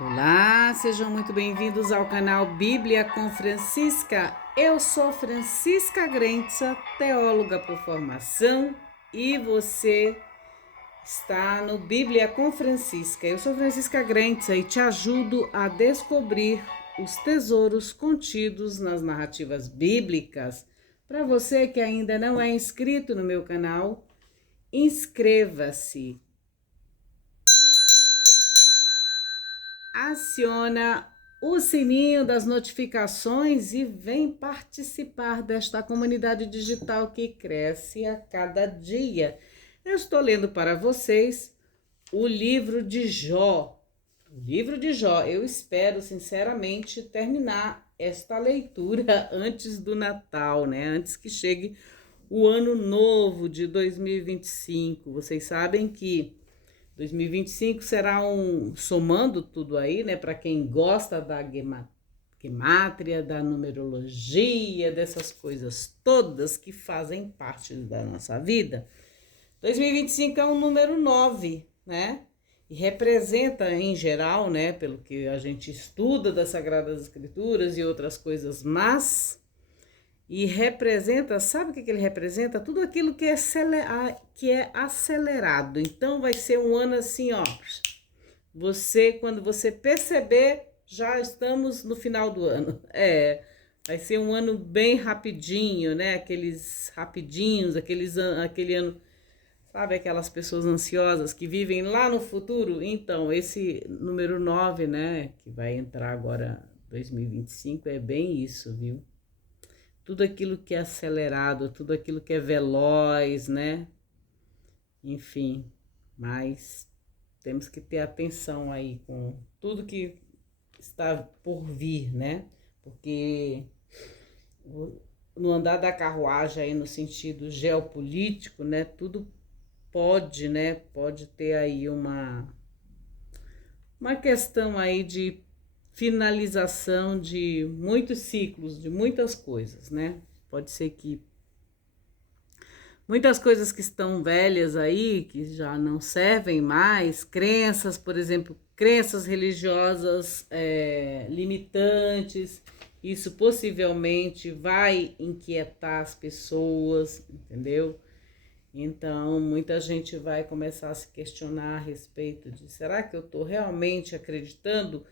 Olá, sejam muito bem-vindos ao canal Bíblia com Francisca. Eu sou Francisca Grentza, teóloga por formação, e você está no Bíblia com Francisca. Eu sou Francisca Grentza e te ajudo a descobrir os tesouros contidos nas narrativas bíblicas. Para você que ainda não é inscrito no meu canal, inscreva-se. Aciona o sininho das notificações e vem participar desta comunidade digital que cresce a cada dia. Eu estou lendo para vocês o livro de Jó. O livro de Jó. Eu espero, sinceramente, terminar esta leitura antes do Natal, né? Antes que chegue o ano novo de 2025. Vocês sabem que 2025 será somando tudo aí, né? Para quem gosta da gematria, da numerologia, dessas coisas todas que fazem parte da nossa vida. 2025 é um número 9, né? E representa, em geral, né? Pelo que a gente estuda das Sagradas Escrituras e outras coisas, mas... E representa, sabe o que ele representa? Tudo aquilo que é acelerado. Então vai ser um ano assim, ó. Quando você perceber, já estamos no final do ano. Vai ser um ano bem rapidinho, né? Aqueles rapidinhos, aquele ano, sabe? Aquelas pessoas ansiosas que vivem lá no futuro. Então, esse número 9, né? Que vai entrar agora 2025, é bem isso, viu? Tudo aquilo que é acelerado, tudo aquilo que é veloz, né? Enfim, mas temos que ter atenção aí com tudo que está por vir, né? Porque no andar da carruagem aí no sentido geopolítico, né? Tudo pode, né? Pode ter aí uma questão aí de finalização de muitos ciclos, de muitas coisas, né? Pode ser que muitas coisas que estão velhas aí, que já não servem mais, crenças, por exemplo, crenças religiosas limitantes, isso possivelmente vai inquietar as pessoas, entendeu? Então, muita gente vai começar a se questionar a respeito de, será que eu estou realmente acreditando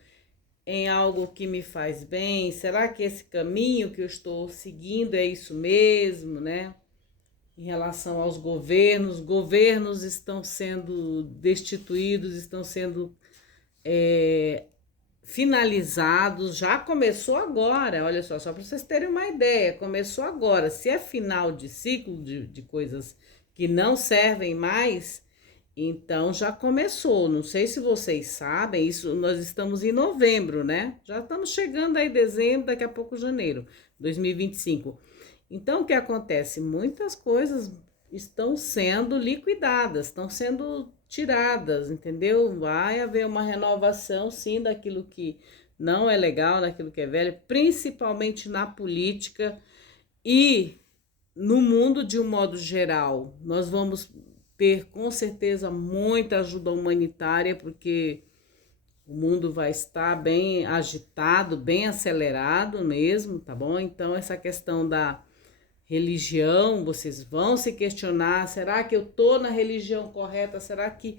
em algo que me faz bem? Será que esse caminho que eu estou seguindo é isso mesmo, né? Em relação aos governos estão sendo destituídos, estão sendo finalizados, já começou agora, olha só para vocês terem uma ideia, começou agora. Se é final de ciclo de coisas que não servem mais, então já começou. Não sei se vocês sabem, isso nós estamos em novembro, né? Já estamos chegando aí dezembro, daqui a pouco janeiro, 2025. Então o que acontece? Muitas coisas estão sendo liquidadas, estão sendo tiradas, entendeu? Vai haver uma renovação, sim, daquilo que não é legal, daquilo que é velho, principalmente na política e no mundo de um modo geral. Nós vamos ter com certeza muita ajuda humanitária, porque o mundo vai estar bem agitado, bem acelerado mesmo, tá bom? Então essa questão da religião, vocês vão se questionar, será que eu tô na religião correta? Será que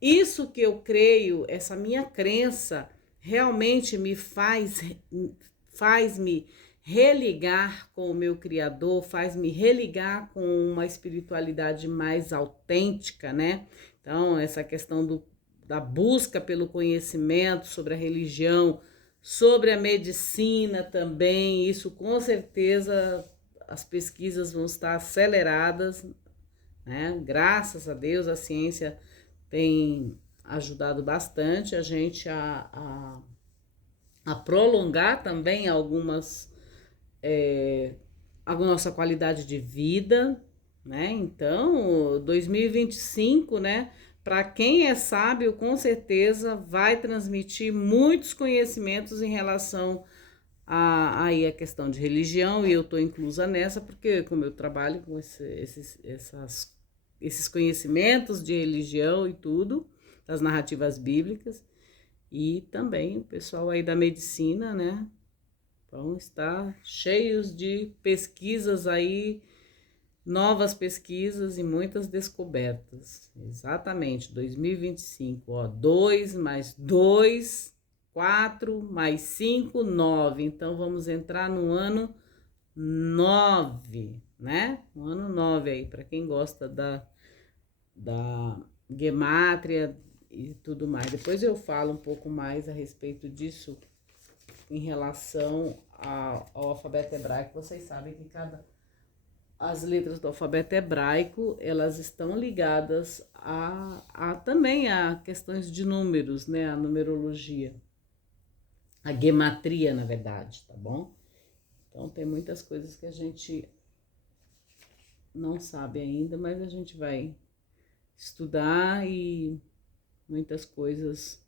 isso que eu creio, essa minha crença, realmente me faz me religar com o meu Criador, faz-me religar com uma espiritualidade mais autêntica, né? Então, essa questão da busca pelo conhecimento sobre a religião, sobre a medicina também, isso com certeza as pesquisas vão estar aceleradas, né? Graças a Deus a ciência tem ajudado bastante a gente a prolongar também a nossa qualidade de vida, né? Então, 2025, né? Para quem é sábio, com certeza vai transmitir muitos conhecimentos em relação aí a questão de religião, e eu estou inclusa nessa, porque como eu trabalho com esses conhecimentos de religião e tudo, das narrativas bíblicas, E também o pessoal aí da medicina, né? Vão estar cheios de pesquisas aí, novas pesquisas e muitas descobertas. Exatamente, 2025, ó, 2 mais 2, 4 mais 5, 9. Então vamos entrar no ano 9, né? O ano 9 aí, para quem gosta da gemátria e tudo mais. Depois eu falo um pouco mais a respeito disso em relação ao alfabeto hebraico. Vocês sabem que as letras do alfabeto hebraico, elas estão ligadas também a questões de números, né? A numerologia, a gematria, na verdade, tá bom? Então tem muitas coisas que a gente não sabe ainda, mas a gente vai estudar e muitas coisas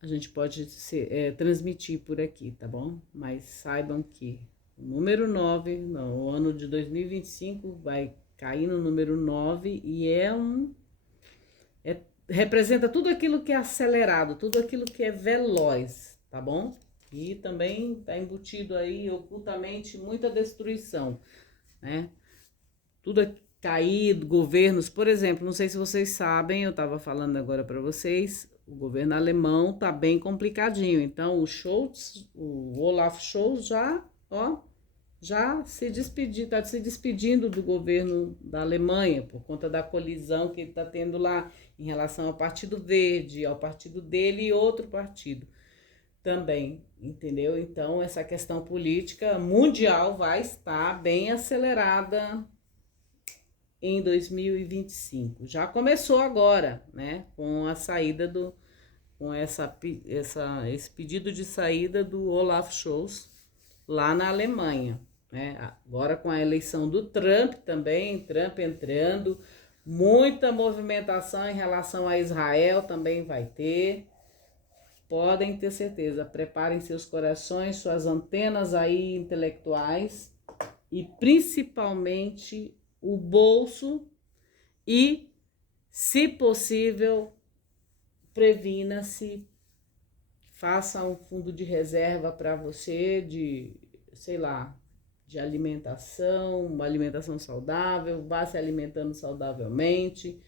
a gente pode transmitir por aqui, tá bom? Mas saibam que o número 9, no ano de 2025, vai cair no número 9 e representa tudo aquilo que é acelerado, tudo aquilo que é veloz, tá bom? E também está embutido aí ocultamente muita destruição, né? Tudo caído, governos, por exemplo, não sei se vocês sabem, eu estava falando agora para vocês, o governo alemão tá bem complicadinho. Então o Scholz, o Olaf Scholz já tá se despedindo do governo da Alemanha por conta da colisão que ele está tendo lá em relação ao Partido Verde, ao partido dele e outro partido também, entendeu? Então essa questão política mundial vai estar bem acelerada em 2025. Já começou agora, né, com a saída com esse pedido de saída do Olaf Scholz lá na Alemanha, né? Agora com a eleição do Trump também, Trump entrando, muita movimentação em relação a Israel também vai ter. Podem ter certeza, preparem seus corações, suas antenas aí intelectuais e principalmente o bolso e, se possível, previna-se, faça um fundo de reserva para você de, sei lá, de alimentação, uma alimentação saudável, vá se alimentando saudavelmente.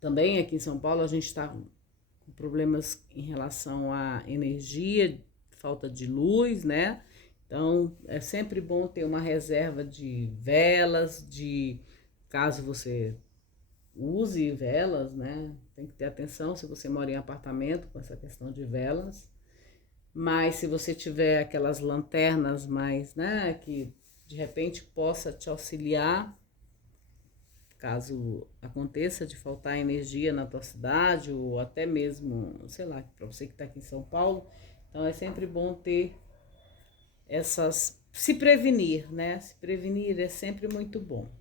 Também aqui em São Paulo a gente está com problemas em relação à energia, falta de luz, né? Então é sempre bom ter uma reserva de velas, caso você use velas, né? Tem que ter atenção se você mora em apartamento com essa questão de velas. Mas se você tiver aquelas lanternas mais, né, que de repente possa te auxiliar, caso aconteça de faltar energia na tua cidade, ou até mesmo, sei lá, para você que está aqui em São Paulo, então é sempre bom ter se prevenir, né? Se prevenir é sempre muito bom.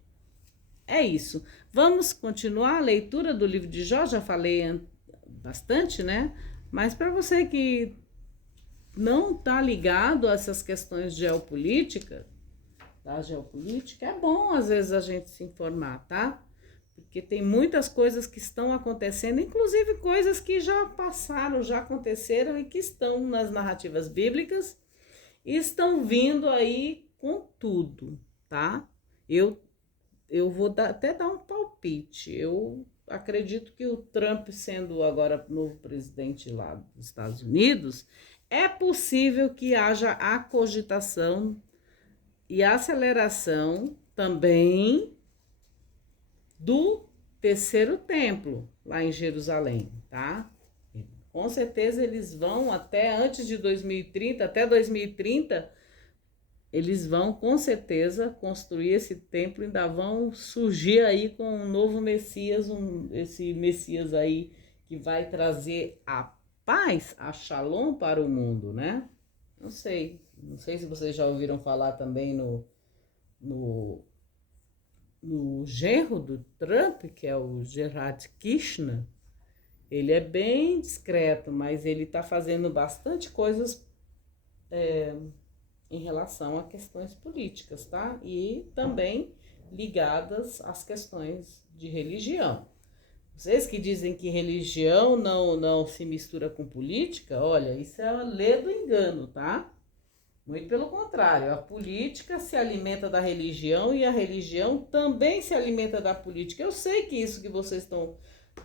É isso. Vamos continuar a leitura do livro de Jó, já falei bastante, né? Mas para você que não está ligado a essas questões geopolíticas, da geopolítica, é bom às vezes a gente se informar, tá? Porque tem muitas coisas que estão acontecendo, inclusive coisas que já passaram, já aconteceram e que estão nas narrativas bíblicas e estão vindo aí com tudo, tá? Eu vou até dar um palpite. Eu acredito que o Trump, sendo agora novo presidente lá dos Estados Unidos, é possível que haja a cogitação e aceleração também do terceiro templo lá em Jerusalém, tá? Com certeza eles vão até antes de 2030, até 2030, eles vão com certeza construir esse templo, ainda vão surgir aí com um novo Messias, esse Messias aí que vai trazer a paz, a Shalom para o mundo, né? Não sei se vocês já ouviram falar também no genro do Trump, que é o Jared Kushner. Ele é bem discreto, mas ele está fazendo bastante coisas em relação a questões políticas, tá? E também ligadas às questões de religião. Vocês que dizem que religião não se mistura com política, olha, isso é a lei do engano, tá? Muito pelo contrário, a política se alimenta da religião e a religião também se alimenta da política. Eu sei que isso que vocês estão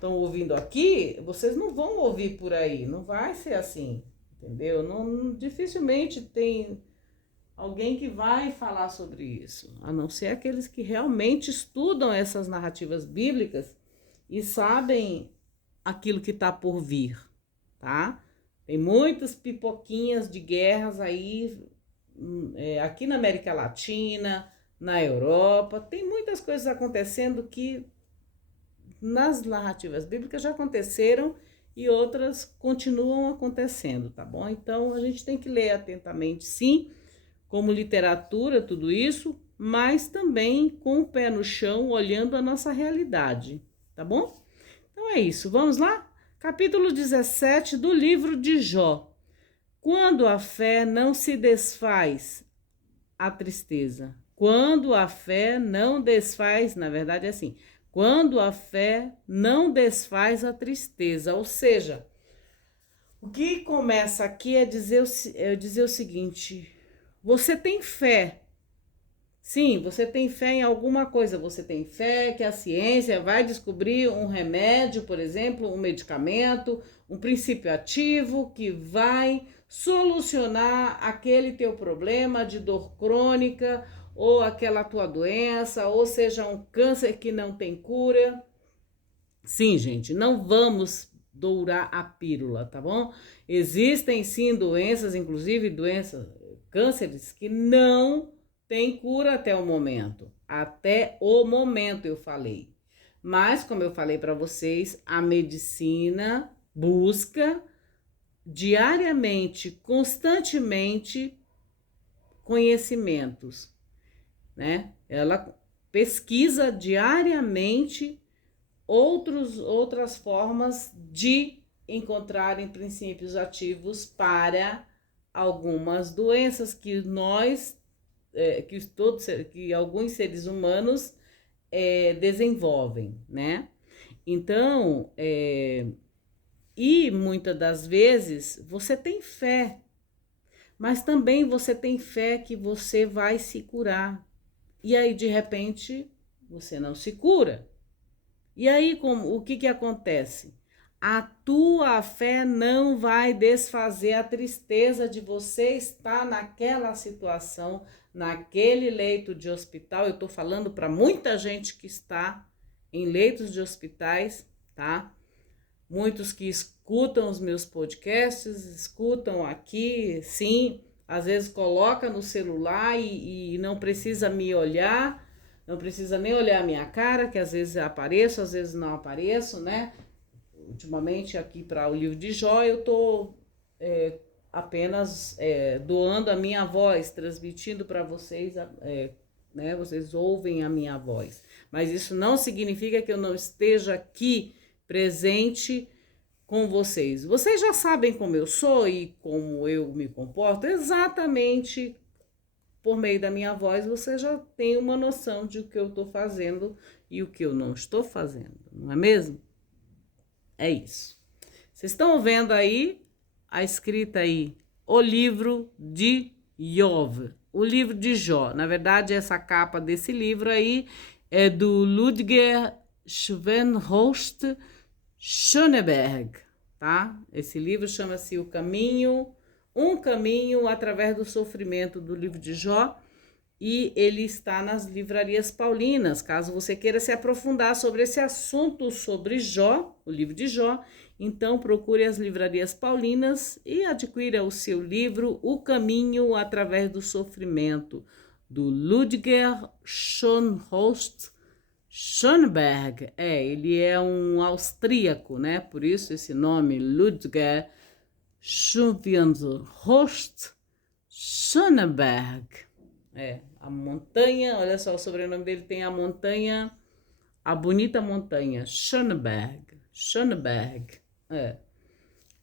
ouvindo aqui, vocês não vão ouvir por aí, não vai ser assim, entendeu? Dificilmente tem alguém que vai falar sobre isso, a não ser aqueles que realmente estudam essas narrativas bíblicas e sabem aquilo que está por vir, tá? Tem muitas pipoquinhas de guerras aí, aqui na América Latina, na Europa, tem muitas coisas acontecendo que nas narrativas bíblicas já aconteceram e outras continuam acontecendo, tá bom? Então a gente tem que ler atentamente, sim, como literatura, tudo isso, mas também com o pé no chão, olhando a nossa realidade, tá bom? Então é isso, vamos lá? Capítulo 17 do livro de Jó. Quando a fé não se desfaz, a tristeza. Quando a fé não desfaz, na verdade é assim, quando a fé não desfaz a tristeza, ou seja, o que começa aqui é dizer o seguinte: você tem fé. Sim, você tem fé em alguma coisa, você tem fé que a ciência vai descobrir um remédio, por exemplo, um medicamento, um princípio ativo que vai solucionar aquele teu problema de dor crônica ou aquela tua doença, ou seja, um câncer que não tem cura. Sim, gente, não vamos dourar a pílula, tá bom? Existem sim doenças, inclusive doenças, cânceres, que não tem cura até o momento. Até o momento eu falei. Mas, como eu falei para vocês, a medicina busca diariamente, constantemente, conhecimentos, né? Ela pesquisa diariamente outras formas de encontrarem princípios ativos para algumas doenças que que alguns seres humanos desenvolvem, né? Então, e muitas das vezes você tem fé, mas também você tem fé que você vai se curar. E aí, de repente, você não se cura. E aí, o que acontece? A tua fé não vai desfazer a tristeza de você estar naquela situação, naquele leito de hospital. Eu estou falando para muita gente que está em leitos de hospitais, tá? Muitos que escutam os meus podcasts, escutam aqui, sim, às vezes coloca no celular e não precisa me olhar, não precisa nem olhar a minha cara, que às vezes eu apareço, às vezes não apareço, né? Ultimamente aqui para o livro de Jó eu estou apenas doando a minha voz, transmitindo para vocês, né? Vocês ouvem a minha voz, mas isso não significa que eu não esteja aqui presente com vocês. Vocês já sabem como eu sou e como eu me comporto, exatamente por meio da minha voz você já tem uma noção de o que eu estou fazendo e o que eu não estou fazendo, não é mesmo? É isso. Vocês estão vendo aí a escrita aí, o livro de Iov, o livro de Jó. Na verdade, essa capa desse livro aí é do Ludger Schwenhorst Schöneberg, tá? Esse livro chama-se Um Caminho através do Sofrimento, do livro de Jó, e ele está nas livrarias paulinas. Caso você queira se aprofundar sobre esse assunto sobre Jó, o livro de Jó, então procure as livrarias paulinas e adquira o seu livro O Caminho através do Sofrimento, do Ludger Schönhorst Schönberg. Ele é um austríaco, né? Por isso esse nome, Ludger Schönhorst Schönberg. A montanha, olha só, o sobrenome dele tem a montanha, a bonita montanha, Schönberg.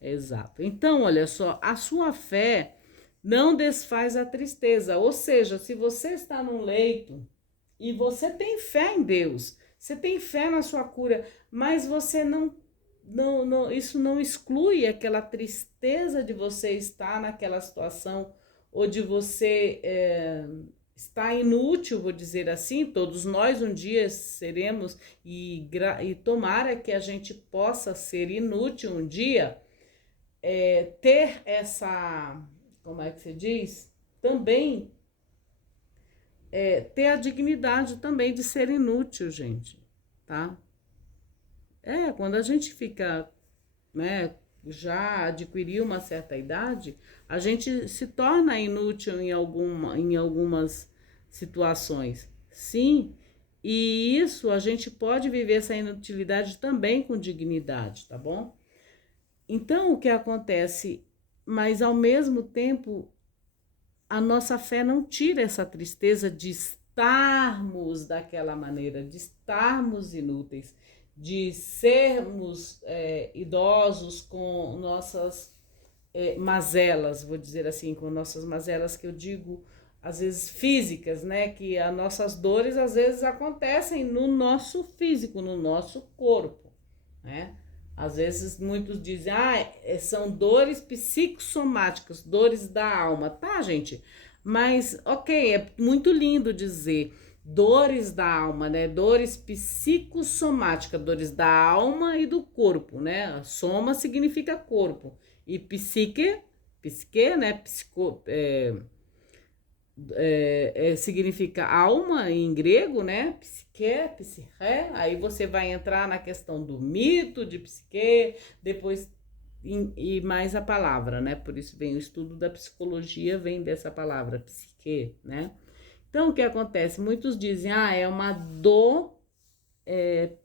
Exato. Então, olha só, a sua fé não desfaz a tristeza, ou seja, se você está num leito e você tem fé em Deus, Você tem fé na sua cura, mas você isso não exclui aquela tristeza de você estar naquela situação ou de você estar inútil, vou dizer assim. Todos nós um dia seremos e tomara que a gente possa ser inútil um dia, ter essa, como é que se diz? Também ter a dignidade também de ser inútil, gente, tá? Quando a gente fica, né, já adquiriu uma certa idade, a gente se torna inútil em algumas situações. Sim, e isso a gente pode viver essa inutilidade também com dignidade, tá bom? Então, o que acontece? Mas ao mesmo tempo, a nossa fé não tira essa tristeza de estarmos daquela maneira, de estarmos inúteis, de sermos idosos com nossas mazelas, vou dizer assim, com nossas mazelas, que eu digo às vezes físicas, né? Que as nossas dores às vezes acontecem no nosso físico, no nosso corpo, né? Às vezes muitos dizem, são dores psicossomáticas, dores da alma, tá, gente? Mas, ok, é muito lindo dizer dores da alma, né? Dores psicossomáticas, dores da alma e do corpo, né? Soma significa corpo. E psique, né? Significa alma em grego, né? Psique, psique. Aí você vai entrar na questão do mito de psique, depois e mais a palavra, né? Por isso vem o estudo da psicologia, vem dessa palavra, psique, né? Então, o que acontece? Muitos dizem, é uma dor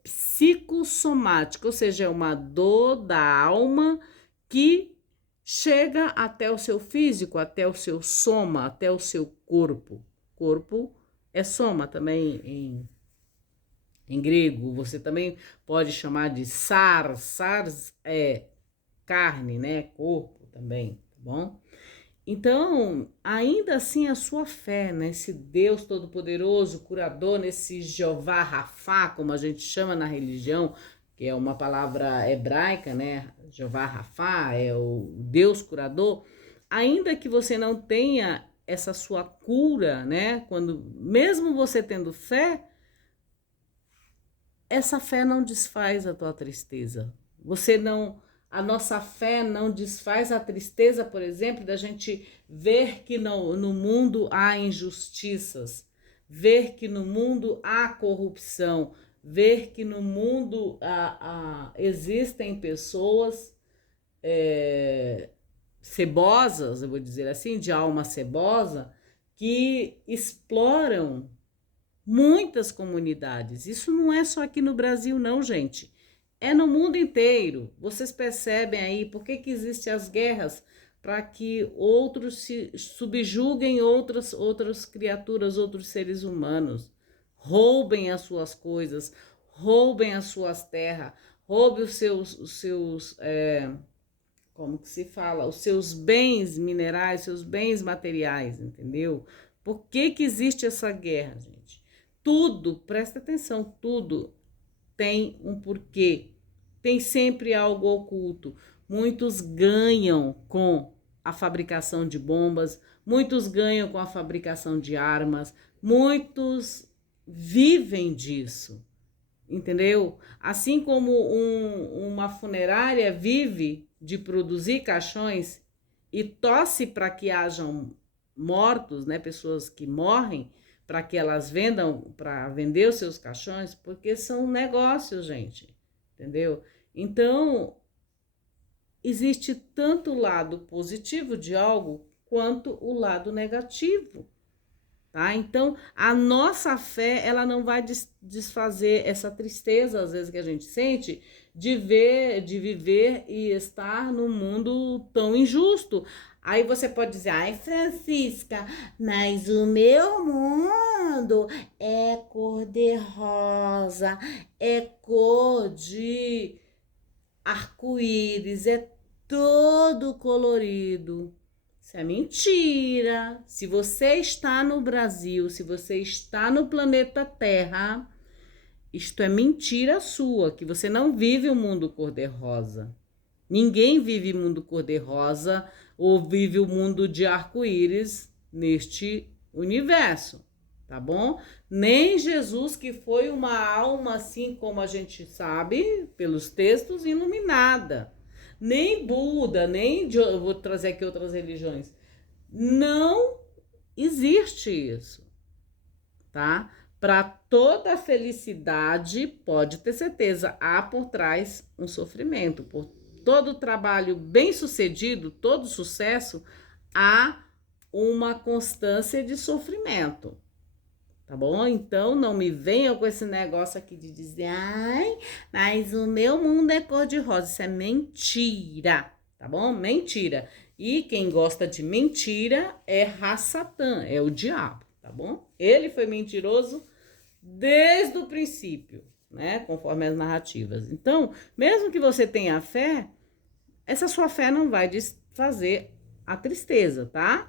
psicossomática, ou seja, é uma dor da alma que chega até o seu físico, até o seu soma, até o seu corpo. Corpo é soma também em grego. Você também pode chamar de sars é carne, né? Corpo também, tá bom? Então, ainda assim, a sua fé nesse Deus Todo-Poderoso, curador, nesse Jeová Rafá, como a gente chama na religião, que é uma palavra hebraica, né? Jeová Rafá é o Deus curador. Ainda que você não tenha essa sua cura, né? Mesmo você tendo fé, essa fé não desfaz a tua tristeza. A nossa fé não desfaz a tristeza, por exemplo, da gente ver que no mundo há injustiças, ver que no mundo há corrupção, ver que no mundo existem pessoas cebosas, eu vou dizer assim, de alma cebosa, que exploram muitas comunidades. Isso não é só aqui no Brasil, não, gente. É no mundo inteiro. Vocês percebem aí por que existem as guerras? Para que outros se subjuguem outras criaturas, outros seres humanos. Roubem as suas coisas, roubem as suas terras, roubem os seus como que se fala? Os seus bens minerais, seus bens materiais, entendeu? Por que existe essa guerra, gente? Tudo, presta atenção, tudo tem um porquê. Tem sempre algo oculto. Muitos ganham com a fabricação de bombas, muitos ganham com a fabricação de armas, muitos vivem disso, entendeu? Assim como uma funerária vive de produzir caixões e torce para que hajam mortos, né, pessoas que morrem, para que elas vendam, para vender os seus caixões, porque são negócios, gente, entendeu? Então, existe tanto o lado positivo de algo quanto o lado negativo, tá? Então, a nossa fé, ela não vai desfazer essa tristeza, às vezes, que a gente sente de viver e estar num mundo tão injusto. Aí você pode dizer, Francisca, mas o meu mundo é cor de rosa, é cor de arco-íris, é todo colorido. Isso é mentira. Se você está no Brasil, se você está no planeta Terra, isto é mentira sua, que você não vive o mundo cor-de-rosa. Ninguém vive o mundo cor-de-rosa ou vive o mundo de arco-íris neste universo, tá bom? Nem Jesus, que foi uma alma, assim como a gente sabe, pelos textos, iluminada. Nem Buda, eu vou trazer aqui outras religiões. Não existe isso, tá? Para toda felicidade, pode ter certeza, há por trás um sofrimento. Por todo trabalho bem sucedido, todo sucesso, há uma constância de sofrimento. Tá bom? Então não me venham com esse negócio aqui de dizer, ai, mas o meu mundo é cor-de-rosa. Isso é mentira, tá bom? Mentira. E quem gosta de mentira é Satã, é o diabo, tá bom? Ele foi mentiroso desde o princípio, né? Conforme as narrativas. Então, mesmo que você tenha fé, essa sua fé não vai desfazer a tristeza, tá?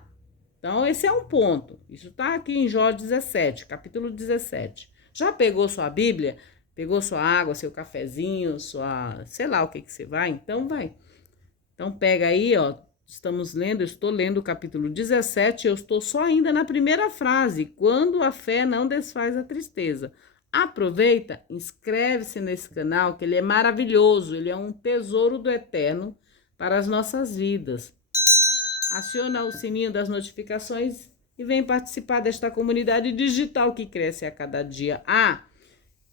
Então, esse é um ponto. Isso tá aqui em Jó 17, capítulo 17. Já pegou sua Bíblia? Pegou sua água, seu cafezinho, sua... sei lá o que você vai? Então, vai. Então, pega aí, ó. Eu estou lendo o capítulo 17, eu estou só ainda na primeira frase. Quando a fé não desfaz a tristeza. Aproveita, inscreve-se nesse canal, que ele é maravilhoso. Ele é um tesouro do eterno para as nossas vidas. Aciona o sininho das notificações e vem participar desta comunidade digital que cresce a cada dia.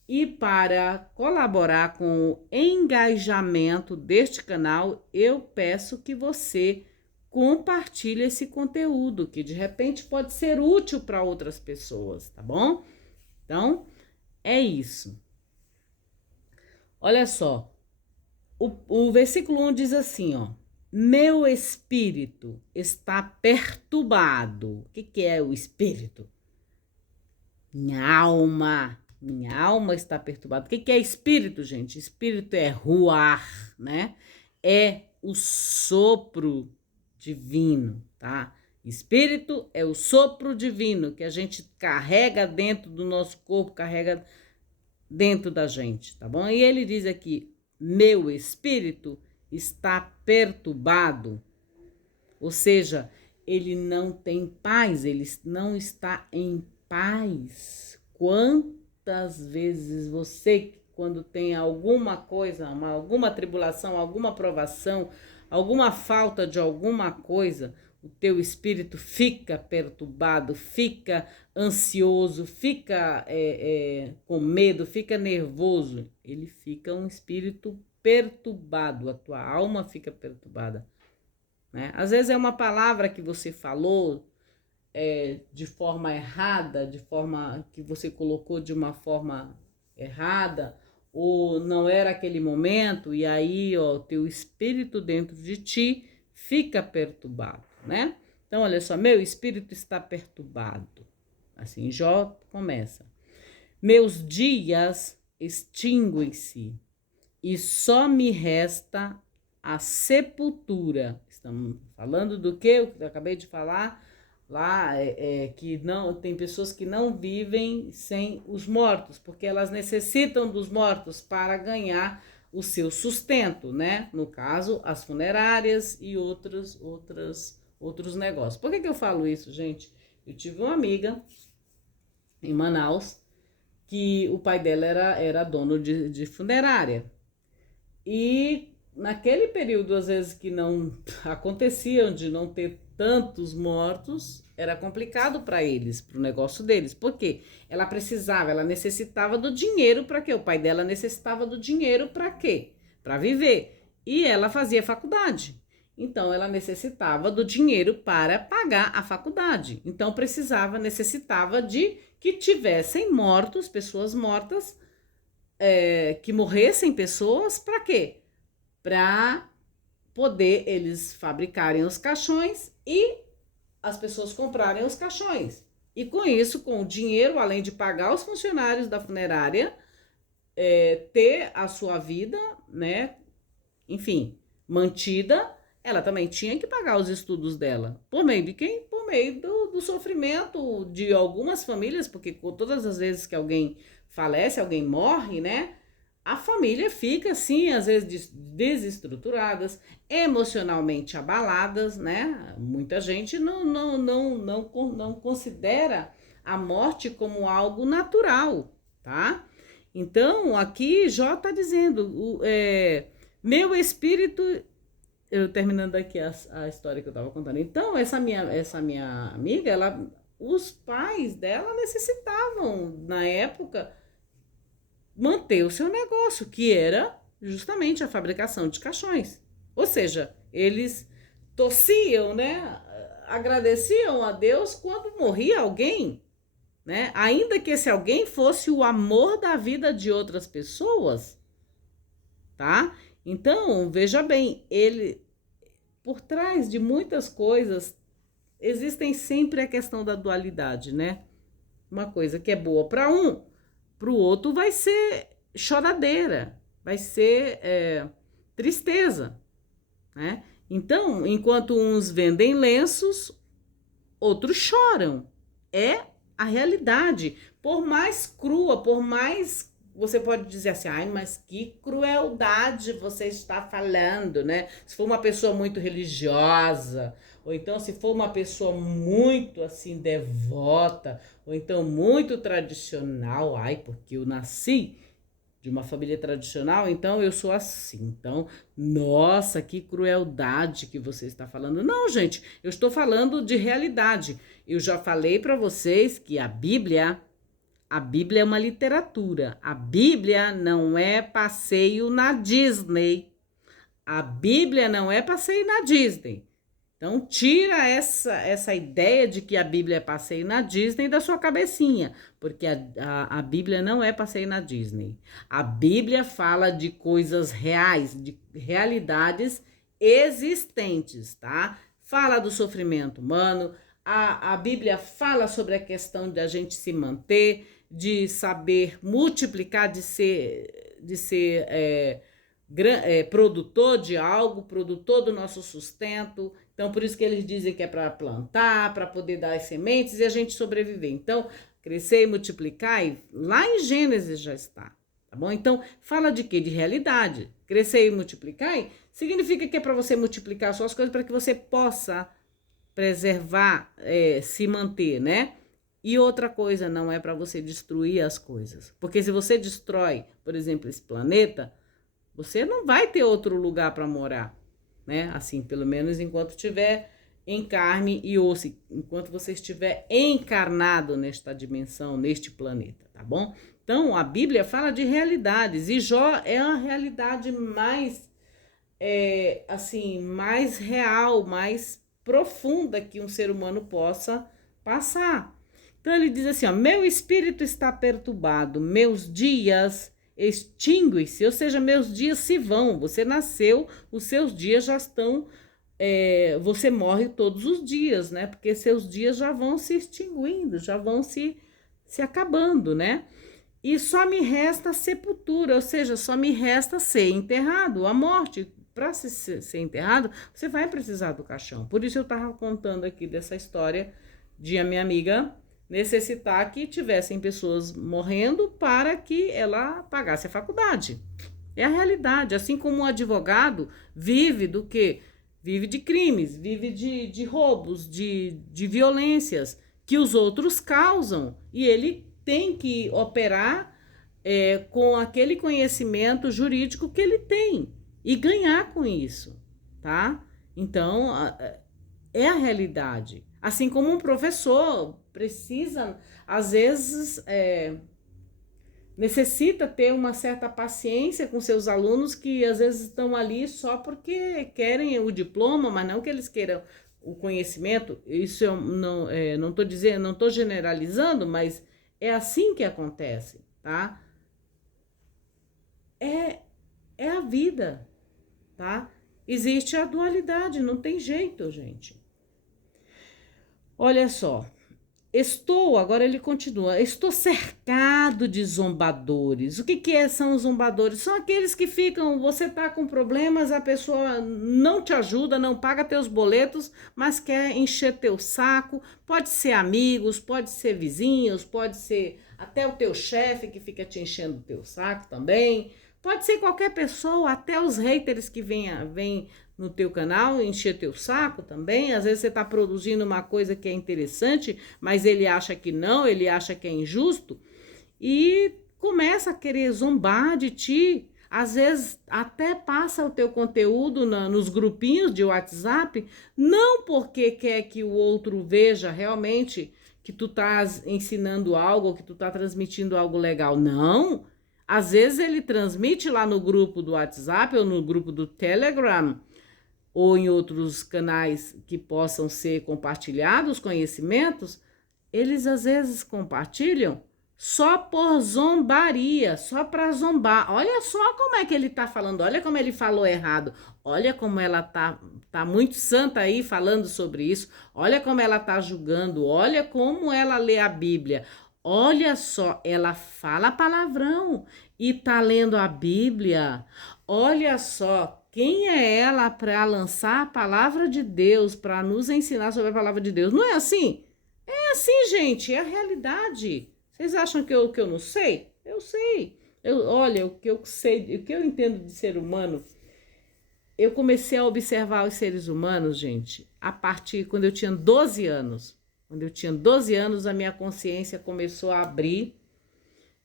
E para colaborar com o engajamento deste canal, eu peço que você compartilhe esse conteúdo, que de repente pode ser útil para outras pessoas, tá bom? Então, é isso. Olha só, o versículo 1 diz assim, ó. Meu espírito está perturbado. O que é o espírito? Minha alma está perturbada. O que é espírito, gente? Espírito é ruar, né? É o sopro divino, tá? Espírito é o sopro divino que a gente carrega dentro do nosso corpo, carrega dentro da gente, tá bom? E ele diz aqui, meu espírito está perturbado, ou seja, ele não tem paz, ele não está em paz. Quantas vezes você, quando tem alguma coisa, alguma tribulação, alguma provação, alguma falta de alguma coisa, o teu espírito fica perturbado, fica ansioso, fica com medo, fica nervoso. Ele fica um espírito perturbado, a tua alma fica perturbada, né? Às vezes é uma palavra que você falou de forma errada, de forma que você colocou de uma forma errada, ou não era aquele momento, e aí ó, o teu espírito dentro de ti fica perturbado, né? Então, olha só, meu espírito está perturbado. Assim, Jó começa. Meus dias extinguem-se e só me resta a sepultura. Estamos falando do que eu acabei de falar lá, que não tem pessoas que não vivem sem os mortos, porque elas necessitam dos mortos para ganhar o seu sustento, né? No caso, as funerárias e outros negócios. Por que eu falo isso, gente? Eu tive uma amiga em Manaus que o pai dela era dono de funerária. E naquele período, às vezes, que não aconteciam de não ter tantos mortos, era complicado para eles, para o negócio deles. Por quê? Ela necessitava do dinheiro para quê? O pai dela necessitava do dinheiro para quê? Para viver. E ela fazia faculdade. Então, ela necessitava do dinheiro para pagar a faculdade. Então, necessitava de que tivessem mortos, pessoas mortas, que morressem pessoas, para quê? Para poder eles fabricarem os caixões e as pessoas comprarem os caixões. E com isso, com o dinheiro, além de pagar os funcionários da funerária, ter a sua vida, né, enfim, mantida, ela também tinha que pagar os estudos dela. Por meio de quem? Por meio do sofrimento de algumas famílias, porque todas as vezes que alguém falece, alguém morre, né? A família fica, assim, às vezes desestruturadas, emocionalmente abaladas, né? Muita gente não considera a morte como algo natural, tá? Então, aqui Jó está dizendo, meu espírito, eu terminando aqui a história que eu estava contando. Então, essa minha amiga, os pais dela necessitavam, na época, manter o seu negócio, que era justamente a fabricação de caixões. Ou seja, eles torciam, né? Agradeciam a Deus quando morria alguém, né? Ainda que esse alguém fosse o amor da vida de outras pessoas, tá? Então, veja bem, por trás de muitas coisas existem sempre a questão da dualidade, né? Uma coisa que é boa para um, para o outro vai ser choradeira, vai ser tristeza, né? Então, enquanto uns vendem lenços, outros choram. É a realidade. Por mais crua, por mais... Você pode dizer assim, ai, mas que crueldade você está falando, né? Se for uma pessoa muito religiosa, ou então se for uma pessoa muito, assim, devota, ou então muito tradicional, ai, porque eu nasci de uma família tradicional, então eu sou assim. Então, nossa, que crueldade que você está falando. Não, gente, eu estou falando de realidade. Eu já falei para vocês que a Bíblia é uma literatura. A Bíblia não é passeio na Disney. A Bíblia não é passeio na Disney. Então, tira essa ideia de que a Bíblia é passeio na Disney da sua cabecinha, porque a Bíblia não é passeio na Disney. A Bíblia fala de coisas reais, de realidades existentes, tá? Fala do sofrimento humano, a Bíblia fala sobre a questão de a gente se manter, de saber multiplicar, de ser produtor de algo, produtor do nosso sustento. Então, por isso que eles dizem que é para plantar, para poder dar as sementes e a gente sobreviver. Então, crescer e multiplicar, e lá em Gênesis já está, tá bom? Então, fala de quê? De realidade. Crescer e multiplicar significa que é para você multiplicar suas coisas para que você possa preservar, se manter, né? E outra coisa, não é para você destruir as coisas. Porque se você destrói, por exemplo, esse planeta, você não vai ter outro lugar para morar, né? Assim, pelo menos enquanto estiver em carne e osso, enquanto você estiver encarnado nesta dimensão, neste planeta, tá bom? Então, a Bíblia fala de realidades e Jó é a realidade mais, mais real, mais profunda que um ser humano possa passar. Então, ele diz assim, ó, meu espírito está perturbado, meus dias extinguem-se, ou seja, meus dias se vão. Você nasceu, os seus dias já estão, você morre todos os dias, né? Porque seus dias já vão se extinguindo, já vão se acabando, né? E só me resta a sepultura, ou seja, só me resta ser enterrado, a morte. Para ser enterrado, você vai precisar do caixão. Por isso eu estava contando aqui dessa história de a minha amiga necessitar que tivessem pessoas morrendo para que ela pagasse a faculdade. É a realidade. Assim como um advogado vive do quê? Vive de crimes, vive de roubos, de violências que os outros causam. E ele tem que operar com aquele conhecimento jurídico que ele tem e ganhar com isso, tá? Então, é a realidade. Assim como um professor precisa, às vezes, necessita ter uma certa paciência com seus alunos que às vezes estão ali só porque querem o diploma, mas não que eles queiram o conhecimento. Isso eu não estou dizendo, não estou generalizando, mas é assim que acontece, tá? É a vida, tá? Existe a dualidade, não tem jeito, gente. Olha só, agora ele continua, estou cercado de zombadores. O que são os zombadores? São aqueles que ficam, você tá com problemas, a pessoa não te ajuda, não paga teus boletos, mas quer encher teu saco. Pode ser amigos, pode ser vizinhos, pode ser até o teu chefe que fica te enchendo o teu saco também. Pode ser qualquer pessoa, até os haters que vêm no teu canal encher teu saco também. Às vezes você está produzindo uma coisa que é interessante, mas ele acha que não, ele acha que é injusto e começa a querer zombar de ti. Às vezes até passa o teu conteúdo nos grupinhos de WhatsApp, não porque quer que o outro veja realmente que tu estás ensinando algo, que tu tá transmitindo algo legal. Não. Às vezes ele transmite lá no grupo do WhatsApp ou no grupo do Telegram ou em outros canais que possam ser compartilhados conhecimentos, eles às vezes compartilham só por zombaria, só para zombar. Olha só como é que ele tá falando, olha como ele falou errado, olha como ela tá muito santa aí falando sobre isso, olha como ela tá julgando, olha como ela lê a Bíblia. Olha só, ela fala palavrão e tá lendo a Bíblia. Olha só, quem é ela para lançar a palavra de Deus, para nos ensinar sobre a palavra de Deus? Não é assim? É assim, gente, é a realidade. Vocês acham que eu não sei? Eu sei. Olha, o que eu sei, o que eu entendo de ser humano, eu comecei a observar os seres humanos, gente, a partir quando eu tinha 12 anos. Quando eu tinha 12 anos, a minha consciência começou a abrir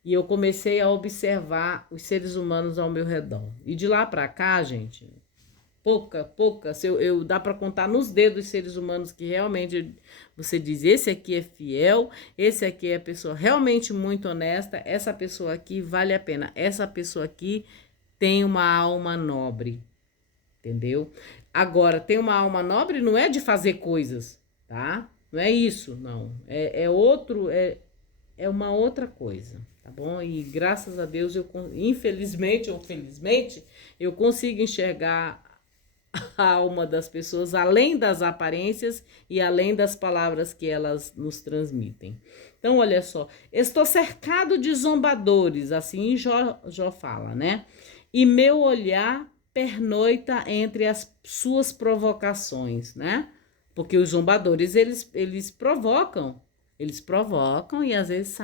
e eu comecei a observar os seres humanos ao meu redor. E de lá para cá, gente, poucas, dá para contar nos dedos os seres humanos que realmente você diz, esse aqui é fiel, esse aqui é a pessoa realmente muito honesta, essa pessoa aqui vale a pena, essa pessoa aqui tem uma alma nobre, entendeu? Agora, tem uma alma nobre não é de fazer coisas, tá? Não é isso, não. É uma outra coisa, tá bom? E graças a Deus, infelizmente ou felizmente, eu consigo enxergar a alma das pessoas além das aparências e além das palavras que elas nos transmitem. Então, olha só, estou cercado de zombadores, assim Jó fala, né? E meu olhar pernoita entre as suas provocações, né? Porque os zombadores, eles provocam e às vezes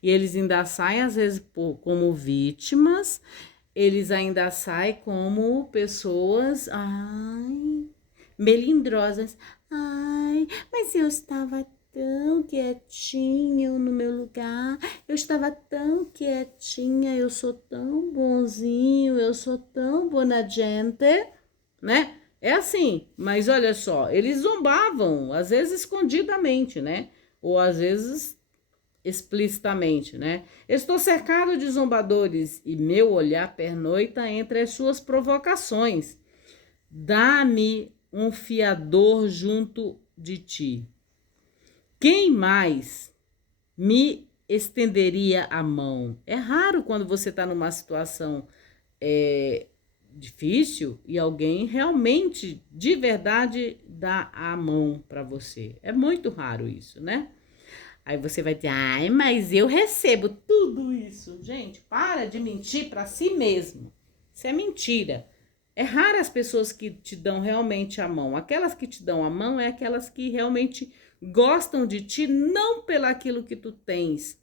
e eles ainda saem às vezes como vítimas, eles ainda saem como pessoas, melindrosas. Ai, mas eu estava tão quietinho no meu lugar, eu estava tão quietinha, eu sou tão bonzinho, eu sou tão buona gente, né? É assim, mas olha só, eles zombavam, às vezes escondidamente, né? Ou às vezes explicitamente, né? Estou cercado de zombadores e meu olhar pernoita entre as suas provocações. Dá-me um fiador junto de ti. Quem mais me estenderia a mão? É raro quando você está numa situação difícil e alguém realmente, de verdade, dá a mão para você. É muito raro isso, né? Aí você vai dizer, ai, mas eu recebo tudo isso. Gente, para de mentir para si mesmo. Isso é mentira. É raro as pessoas que te dão realmente a mão. Aquelas que te dão a mão é aquelas que realmente gostam de ti, não pelo aquilo que tu tens,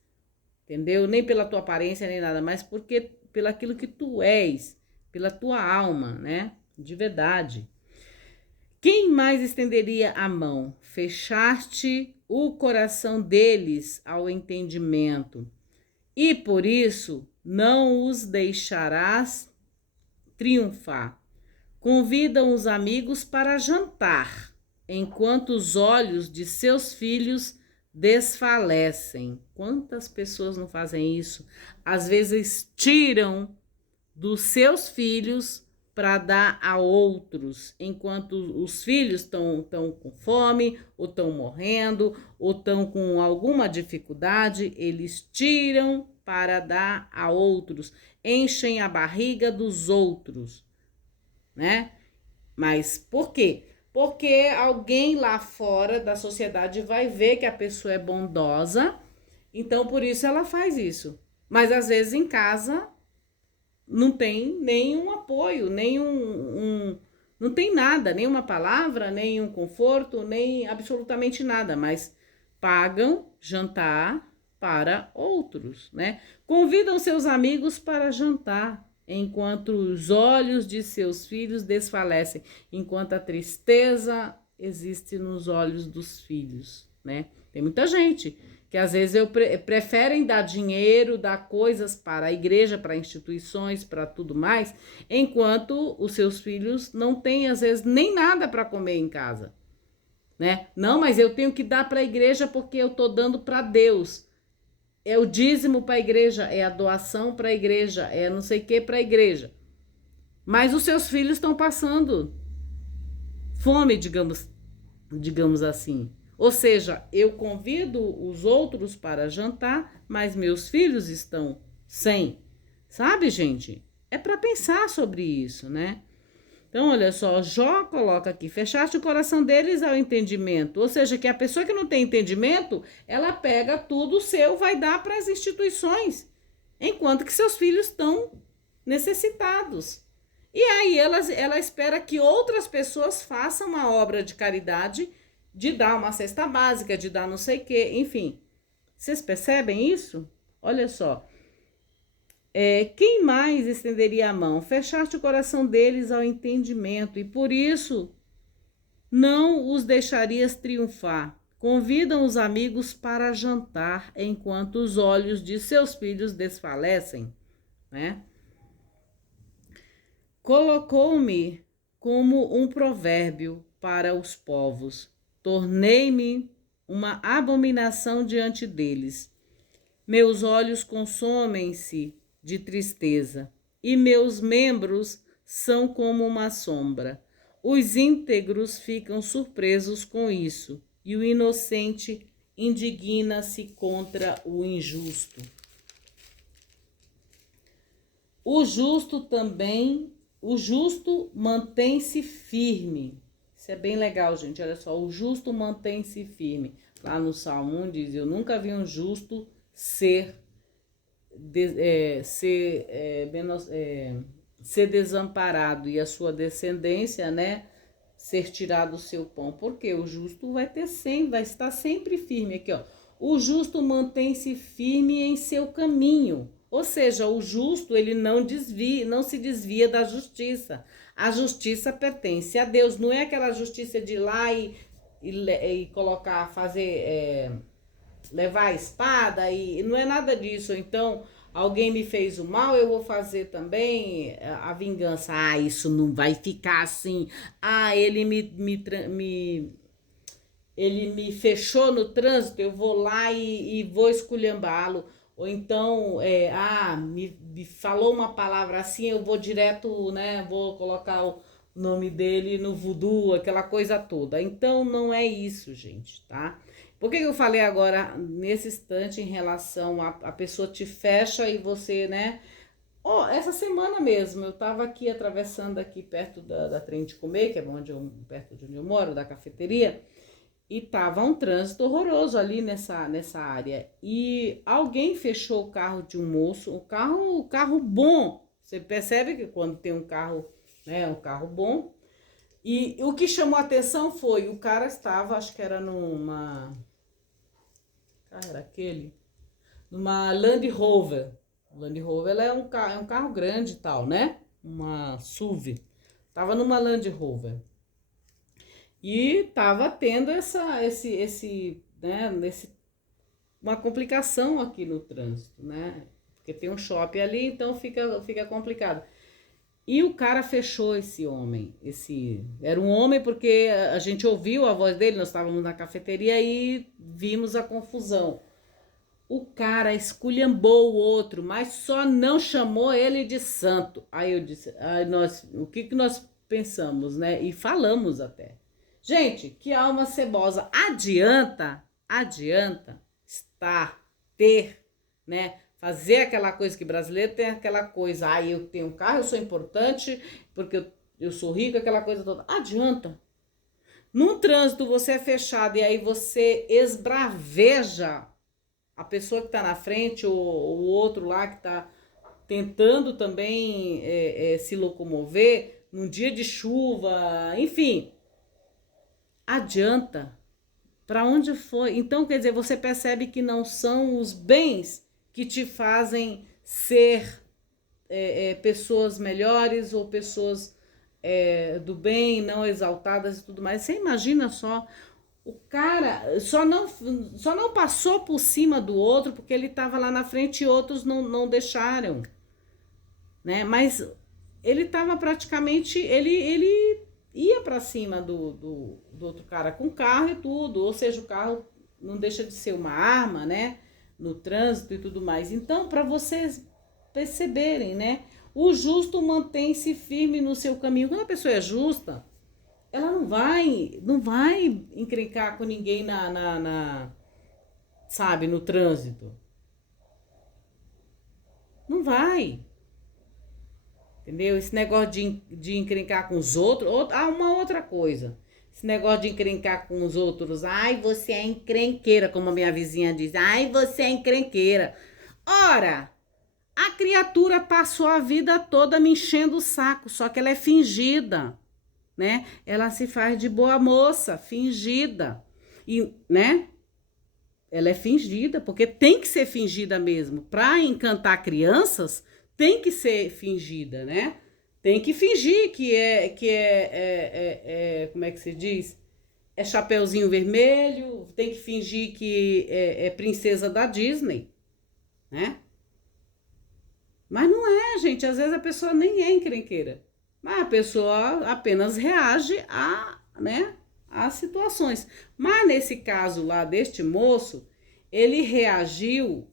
entendeu? Nem pela tua aparência, nem nada, mas porque pelo aquilo que tu és, pela tua alma, né? De verdade. Quem mais estenderia a mão? Fechaste o coração deles ao entendimento, e por isso não os deixarás triunfar. Convidam os amigos para jantar, enquanto os olhos de seus filhos desfalecem. Quantas pessoas não fazem isso? Às vezes tiram dos seus filhos para dar a outros, enquanto os filhos estão com fome, ou estão morrendo, ou estão com alguma dificuldade, eles tiram para dar a outros, enchem a barriga dos outros, né? Mas por quê? Porque alguém lá fora da sociedade vai ver que a pessoa é bondosa, então por isso ela faz isso. Mas às vezes em casa não tem nenhum apoio, não tem nada, nenhuma palavra, nenhum conforto, nem absolutamente nada, mas pagam jantar para outros, né? Convidam seus amigos para jantar, enquanto os olhos de seus filhos desfalecem, enquanto a tristeza existe nos olhos dos filhos, né? Tem muita gente que às vezes preferem dar dinheiro, dar coisas para a igreja, para instituições, para tudo mais, enquanto os seus filhos não têm às vezes nem nada para comer em casa, né? Não, mas eu tenho que dar para a igreja porque eu tô dando para Deus. É o dízimo para a igreja, é a doação para a igreja, é não sei o que para a igreja. Mas os seus filhos estão passando fome, digamos assim. Ou seja, eu convido os outros para jantar, mas meus filhos estão sem. Sabe, gente? É para pensar sobre isso, né? Então, olha só, Jó coloca aqui, fechaste o coração deles ao entendimento. Ou seja, que a pessoa que não tem entendimento, ela pega tudo seu, vai dar para as instituições, enquanto que seus filhos estão necessitados. E aí ela espera que outras pessoas façam uma obra de caridade, de dar uma cesta básica, de dar não sei o quê, enfim. Vocês percebem isso? Olha só. Quem mais estenderia a mão? Fechaste o coração deles ao entendimento, e por isso não os deixarias triunfar. Convidam os amigos para jantar, enquanto os olhos de seus filhos desfalecem, né? Colocou-me como um provérbio para os povos. Tornei-me uma abominação diante deles. Meus olhos consomem-se de tristeza, e meus membros são como uma sombra. Os íntegros ficam surpresos com isso, e o inocente indigna-se contra o injusto. O justo mantém-se firme. Isso é bem legal, gente. Olha só, o justo mantém-se firme. Lá no Salmo 1 diz, eu nunca vi um justo ser desamparado e a sua descendência, né, ser tirado o seu pão. Porque o justo vai estar sempre firme. Aqui, ó. O justo mantém-se firme em seu caminho. Ou seja, o justo, ele não se desvia da justiça. A justiça pertence a Deus. Não é aquela justiça de ir lá e colocar, levar a espada, e não é nada disso. Então, alguém me fez o mal, eu vou fazer também a vingança. Ah, isso não vai ficar assim. Ah, ele me fechou no trânsito, eu vou lá e vou esculhambá-lo. Ou então, me falou uma palavra assim, eu vou direto, né, vou colocar o nome dele no voodoo, aquela coisa toda. Então, não é isso, gente, tá? Por que eu falei agora, nesse instante, em relação a pessoa te fecha e você, né? Essa semana mesmo, eu tava aqui, atravessando aqui perto da Trem de Comer, que é perto de onde eu moro, da cafeteria, e tava um trânsito horroroso ali nessa área. E alguém fechou o carro de um moço, um carro bom. Você percebe que quando tem um carro, né, um carro bom. E o que chamou a atenção foi, o cara estava, acho que era numa Land Rover. Land Rover ela é um carro grande e tal, né? Uma SUV. Tava numa Land Rover. E tava tendo uma complicação aqui no trânsito, né? Porque tem um shopping ali, então fica complicado. E o cara fechou esse homem. Era um homem porque a gente ouviu a voz dele, nós estávamos na cafeteria e vimos a confusão. O cara esculhambou o outro, mas só não chamou ele de santo. Aí eu disse, o que nós pensamos, né? E falamos até. Gente, que alma cebosa. Adianta ter, né? Fazer aquela coisa que brasileiro tem, aquela coisa, eu tenho um carro, eu sou importante, porque eu sou rico, aquela coisa toda. Adianta. Num trânsito você é fechado e aí você esbraveja a pessoa que está na frente ou o outro lá que está tentando também se locomover num dia de chuva, enfim. Adianta. Para onde foi? Então, quer dizer, você percebe que não são os bens que te fazem ser pessoas melhores ou pessoas do bem, não exaltadas e tudo mais. Você imagina só, o cara só não passou por cima do outro porque ele estava lá na frente e outros não deixaram, né? Mas ele estava praticamente, ele ia para cima do outro cara com carro e tudo, ou seja, o carro não deixa de ser uma arma, né? No trânsito e tudo mais. Então, para vocês perceberem, né? O justo mantém-se firme no seu caminho. Quando a pessoa é justa, ela não vai encrencar com ninguém sabe, no trânsito. Não vai. Entendeu? Esse negócio de encrencar com os outros. Uma outra coisa. Esse negócio de encrencar com os outros. Ai, você é encrenqueira, como a minha vizinha diz. Ai, você é encrenqueira. Ora, a criatura passou a vida toda me enchendo o saco, só que ela é fingida, né? Ela se faz de boa moça, fingida. E, né? Ela é fingida, porque tem que ser fingida mesmo. Para encantar crianças, tem que ser fingida, né? Tem que fingir como é que se diz? É Chapeuzinho Vermelho, tem que fingir que é princesa da Disney, né? Mas não é, gente. Às vezes a pessoa nem é encrenqueira. Mas a pessoa apenas reage né, às situações. Mas nesse caso lá deste moço, ele reagiu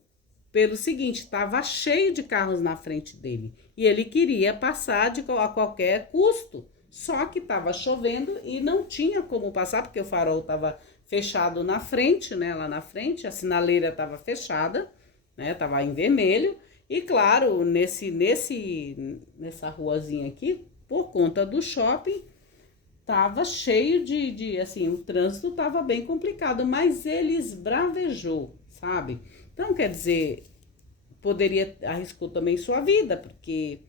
pelo seguinte, estava cheio de carros na frente dele. E ele queria passar a qualquer custo. Só que estava chovendo e não tinha como passar, porque o farol estava fechado na frente, né? Lá na frente, a sinaleira estava fechada, né? Estava em vermelho. E claro, nessa ruazinha aqui, por conta do shopping, tava cheio assim, o trânsito tava bem complicado, mas ele esbravejou, sabe? Então, quer dizer, poderia arriscou também sua vida, porque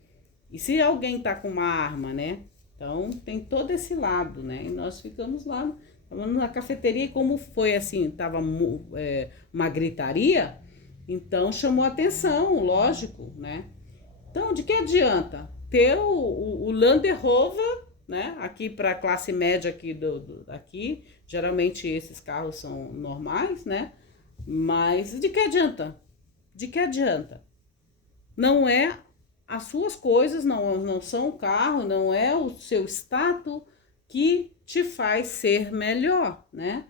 e se alguém tá com uma arma, né? Então, tem todo esse lado, né? E nós ficamos lá, na cafeteria, e como foi assim, tava uma gritaria, então chamou atenção, lógico, né? Então, de que adianta ter o Land Rover, né? Aqui para a classe média aqui aqui, geralmente esses carros são normais, né? Mas de que adianta? De que adianta? Não é as suas coisas, não são o carro, não é o seu status que te faz ser melhor, né?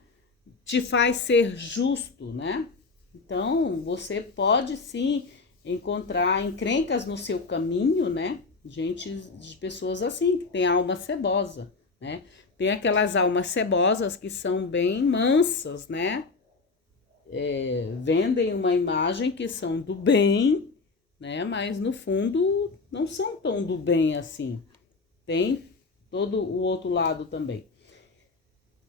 Te faz ser justo, né? Então, você pode sim encontrar encrencas no seu caminho, né? Gente, de pessoas assim, que tem alma cebosa, né? Tem aquelas almas cebosas que são bem mansas, né? Vendem uma imagem que são do bem, né? Mas no fundo não são tão do bem assim. Tem todo o outro lado também.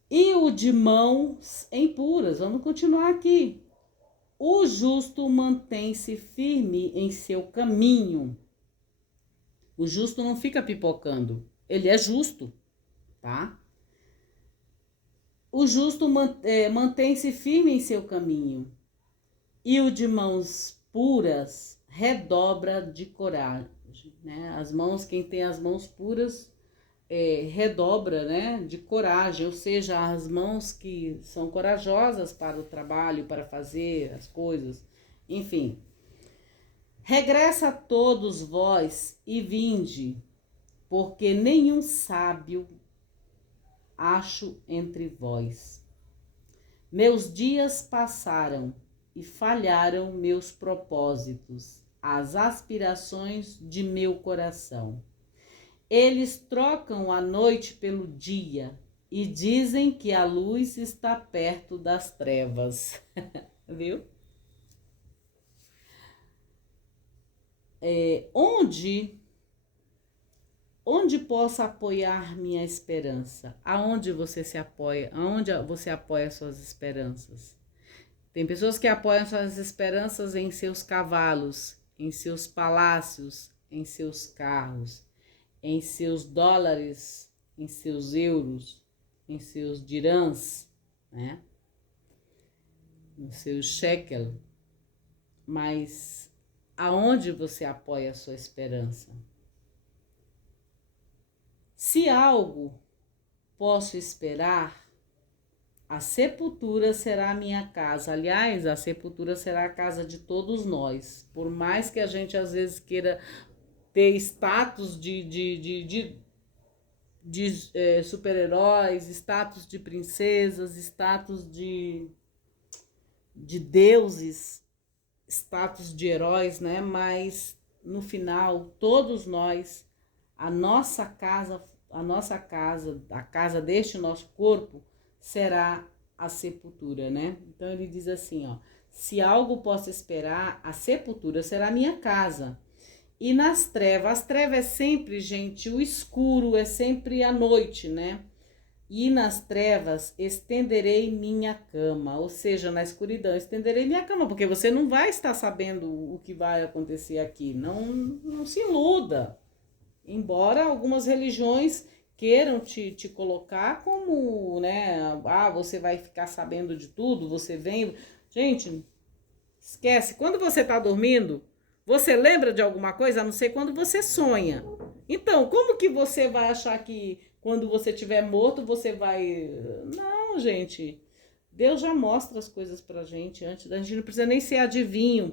E o de mãos impuras, vamos continuar aqui. O justo mantém-se firme em seu caminho. O justo não fica pipocando. Ele é justo, tá? O justo mantém-se firme em seu caminho. E o de mãos puras redobra de coragem, né? As mãos, quem tem as mãos puras, redobra, né? De coragem, ou seja, as mãos que são corajosas para o trabalho, para fazer as coisas, enfim. Regressa a todos vós e vinde, porque nenhum sábio acho entre vós. Meus dias passaram e falharam meus propósitos, as aspirações de meu coração. Eles trocam a noite pelo dia e dizem que a luz está perto das trevas. Viu? Onde posso apoiar minha esperança? Aonde você se apoia? Aonde você apoia suas esperanças? Tem pessoas que apoiam suas esperanças em seus cavalos, em seus palácios, em seus carros, em seus dólares, em seus euros, em seus dirhams, né? no seu shekel, mas aonde você apoia a sua esperança? Se algo posso esperar, a sepultura será a minha casa. Aliás, a sepultura será a casa de todos nós. Por mais que a gente às vezes queira ter status de super-heróis, status de princesas, status de deuses, status de heróis, né? Mas no final, todos nós, a nossa casa, a casa deste nosso corpo será a sepultura, né? Então ele diz assim, ó: se algo posso esperar, a sepultura será a minha casa. E nas trevas, as trevas é sempre, gente, o escuro, é sempre a noite, né? E nas trevas estenderei minha cama, ou seja, na escuridão estenderei minha cama, porque você não vai estar sabendo o que vai acontecer aqui, não se iluda. Embora algumas religiões queiram te colocar como, né, você vai ficar sabendo de tudo, você vem... Gente, esquece, quando você está dormindo, você lembra de alguma coisa, a não ser quando você sonha. Então, como que você vai achar que quando você estiver morto, você vai... Não, gente, Deus já mostra as coisas pra gente antes, a gente não precisa nem ser adivinho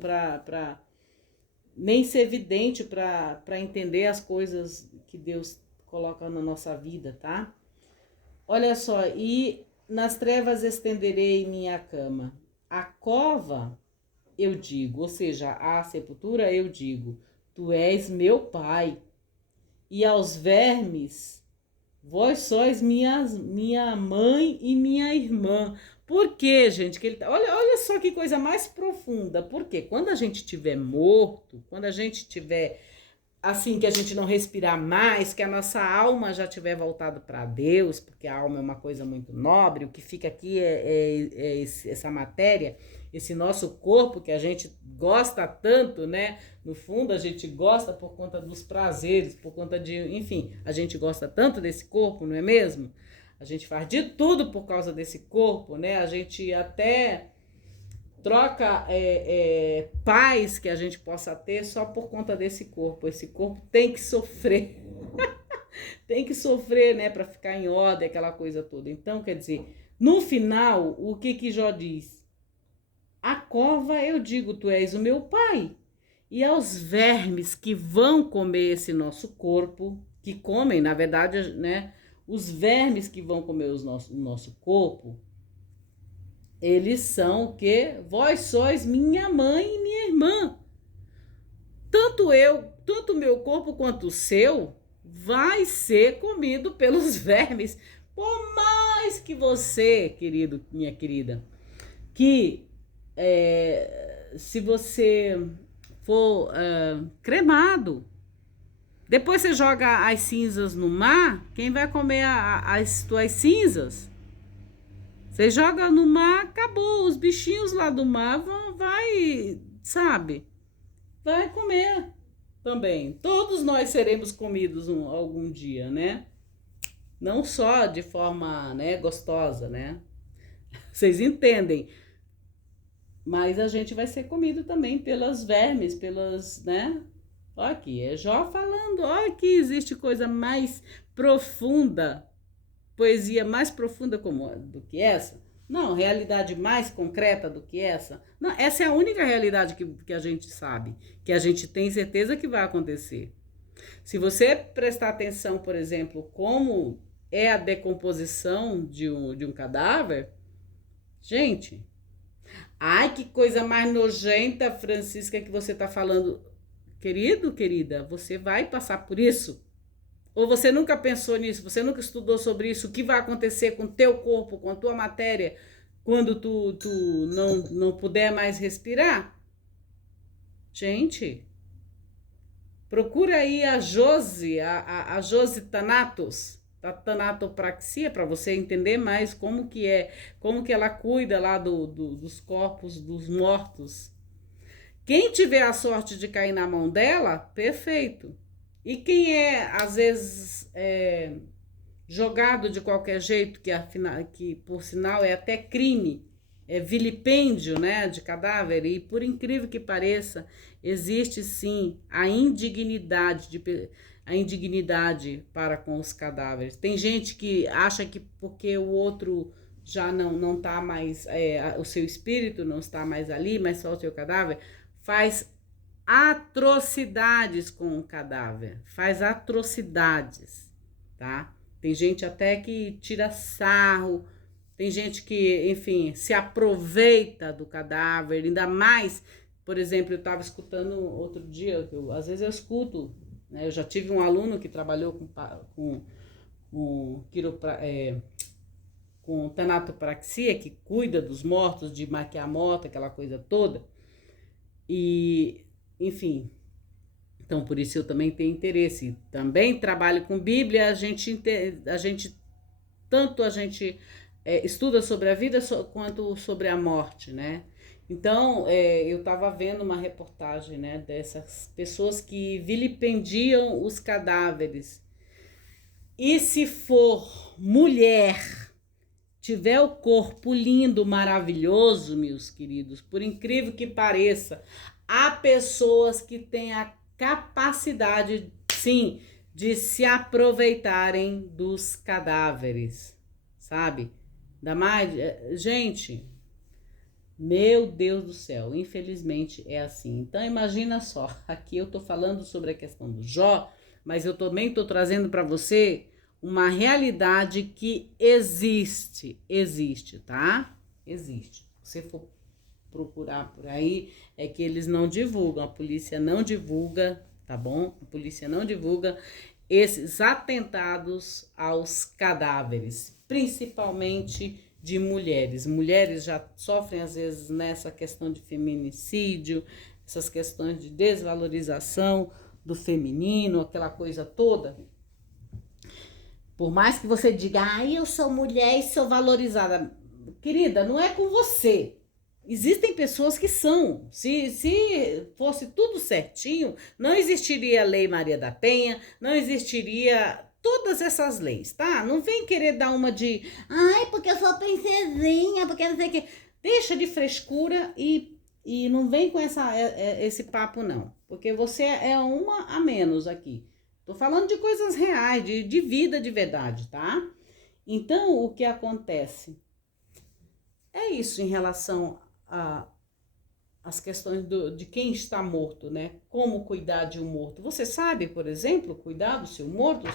nem ser vidente para entender as coisas que Deus coloca na nossa vida, tá? Olha só, e nas trevas estenderei minha cama. A cova, eu digo, ou seja, a sepultura, eu digo, tu és meu pai. E aos vermes, vós sois minha mãe e minha irmã. Por quê, gente? Olha só que coisa mais profunda. Porque quando a gente estiver morto, quando a gente estiver assim, que a gente não respirar mais, que a nossa alma já tiver voltado para Deus, porque a alma é uma coisa muito nobre, o que fica aqui essa matéria, esse nosso corpo que a gente gosta tanto, né? No fundo, a gente gosta por conta dos prazeres, por conta de... Enfim, a gente gosta tanto desse corpo, não é mesmo? A gente faz de tudo por causa desse corpo, né? A gente até troca paz que a gente possa ter só por conta desse corpo. Esse corpo tem que sofrer. Tem que sofrer, né? Para ficar em ordem, aquela coisa toda. Então, quer dizer, no final, o que Jó diz? A cova, eu digo, tu és o meu pai. E aos vermes que vão comer esse nosso corpo, que comem, na verdade, né? Os vermes que vão comer o nosso corpo, eles são o quê? Vós sois minha mãe e minha irmã. Tanto o meu corpo quanto o seu, vai ser comido pelos vermes. Por mais que você, querido, minha querida, que se você for cremado, depois você joga as cinzas no mar, quem vai comer as tuas cinzas? Você joga no mar, acabou. Os bichinhos lá do mar vai comer também. Todos nós seremos comidos algum dia, né? Não só de forma, né, gostosa, né? Vocês entendem? Mas a gente vai ser comido também pelas vermes, né? Olha aqui, é Jó falando, olha que existe coisa mais profunda, poesia mais profunda do que essa? Não, realidade mais concreta do que essa? Não, essa é a única realidade que a gente sabe, que a gente tem certeza que vai acontecer. Se você prestar atenção, por exemplo, como é a decomposição de um cadáver, gente, ai, que coisa mais nojenta, Francisca, que você está falando. Querido, querida, você vai passar por isso? Ou você nunca pensou nisso? Você nunca estudou sobre isso? O que vai acontecer com o teu corpo, com a tua matéria, quando tu não puder mais respirar? Gente, procura aí a Josi, a Josi Thanatos, da tanatopraxia, para você entender mais como que ela cuida lá dos corpos dos mortos. Quem tiver a sorte de cair na mão dela, perfeito. E quem às vezes, jogado de qualquer jeito, que por sinal é até crime, vilipêndio, né, de cadáver, e por incrível que pareça, existe sim a indignidade para com os cadáveres. Tem gente que acha que porque o outro já não tá mais, o seu espírito não está mais ali, mas só o seu cadáver, faz atrocidades com o cadáver, faz atrocidades, tá? Tem gente até que tira sarro, tem gente que, enfim, se aproveita do cadáver, ainda mais, por exemplo, eu estava escutando outro dia, às vezes eu escuto, né? Eu já tive um aluno que trabalhou com tanatopraxia, que cuida dos mortos, de maquiar morto, aquela coisa toda, e, enfim, então por isso eu também tenho interesse. Também trabalho com Bíblia, tanto a gente estuda sobre a vida quanto sobre a morte, né? Então, eu estava vendo uma reportagem, né, dessas pessoas que vilipendiam os cadáveres. E se for mulher, tiver o corpo lindo, maravilhoso, meus queridos, por incrível que pareça, há pessoas que têm a capacidade, sim, de se aproveitarem dos cadáveres, sabe? Ainda mais, gente, meu Deus do céu, infelizmente é assim. Então imagina só, aqui eu tô falando sobre a questão do Jó, mas eu também tô trazendo para você uma realidade que existe, tá? Existe. Se você for procurar por aí, é que eles não divulgam, a polícia não divulga, tá bom? A polícia não divulga esses atentados aos cadáveres, principalmente de mulheres. Mulheres já sofrem, às vezes, nessa questão de feminicídio, essas questões de desvalorização do feminino, aquela coisa toda. Por mais que você diga, eu sou mulher e sou valorizada. Querida, não é com você. Existem pessoas que são. Se fosse tudo certinho, não existiria a Lei Maria da Penha, não existiria todas essas leis, tá? Não vem querer dar uma de, porque eu sou princesinha, porque não sei o quê. Deixa de frescura e não vem com esse papo, não. Porque você é uma a menos aqui. Tô falando de coisas reais, de vida de verdade, tá? Então, o que acontece? É isso em relação as questões de quem está morto, né? Como cuidar de um morto. Você sabe, por exemplo, cuidar do seu morto?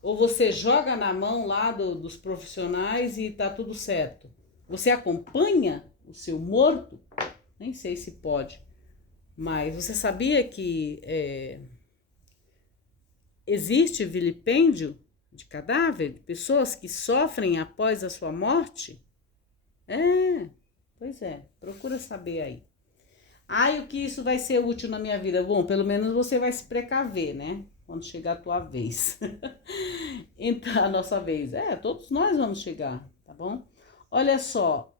Ou você joga na mão lá dos profissionais e tá tudo certo. Você acompanha o seu morto? Nem sei se pode. Mas você sabia que existe vilipêndio de cadáver? De pessoas que sofrem após a sua morte? Pois é, procura saber aí. O que isso vai ser útil na minha vida? Bom, pelo menos você vai se precaver, né? Quando chegar a tua vez. Então, a nossa vez. Todos nós vamos chegar, tá bom? Olha só,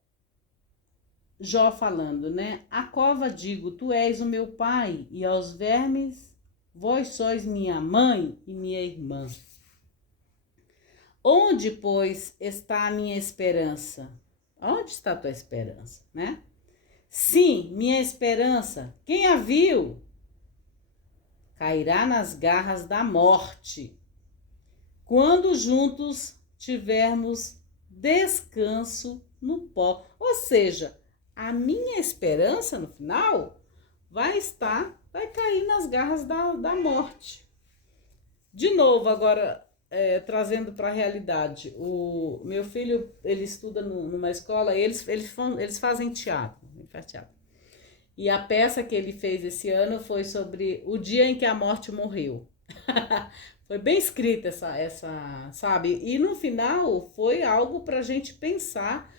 Jó falando, né? A cova digo, tu és o meu pai, e aos vermes, vós sois minha mãe e minha irmã. Onde, pois, está a minha esperança? Onde está a tua esperança, né? Sim, minha esperança, quem a viu? Cairá nas garras da morte, quando juntos tivermos descanso no pó. Ou seja, a minha esperança no final vai cair nas garras da morte. De novo, agora, trazendo para a realidade, o meu filho, ele estuda numa escola e eles fazem teatro, ele faz teatro. E a peça que ele fez esse ano foi sobre o dia em que a morte morreu. Foi bem escrita essa, sabe? E no final foi algo para a gente pensar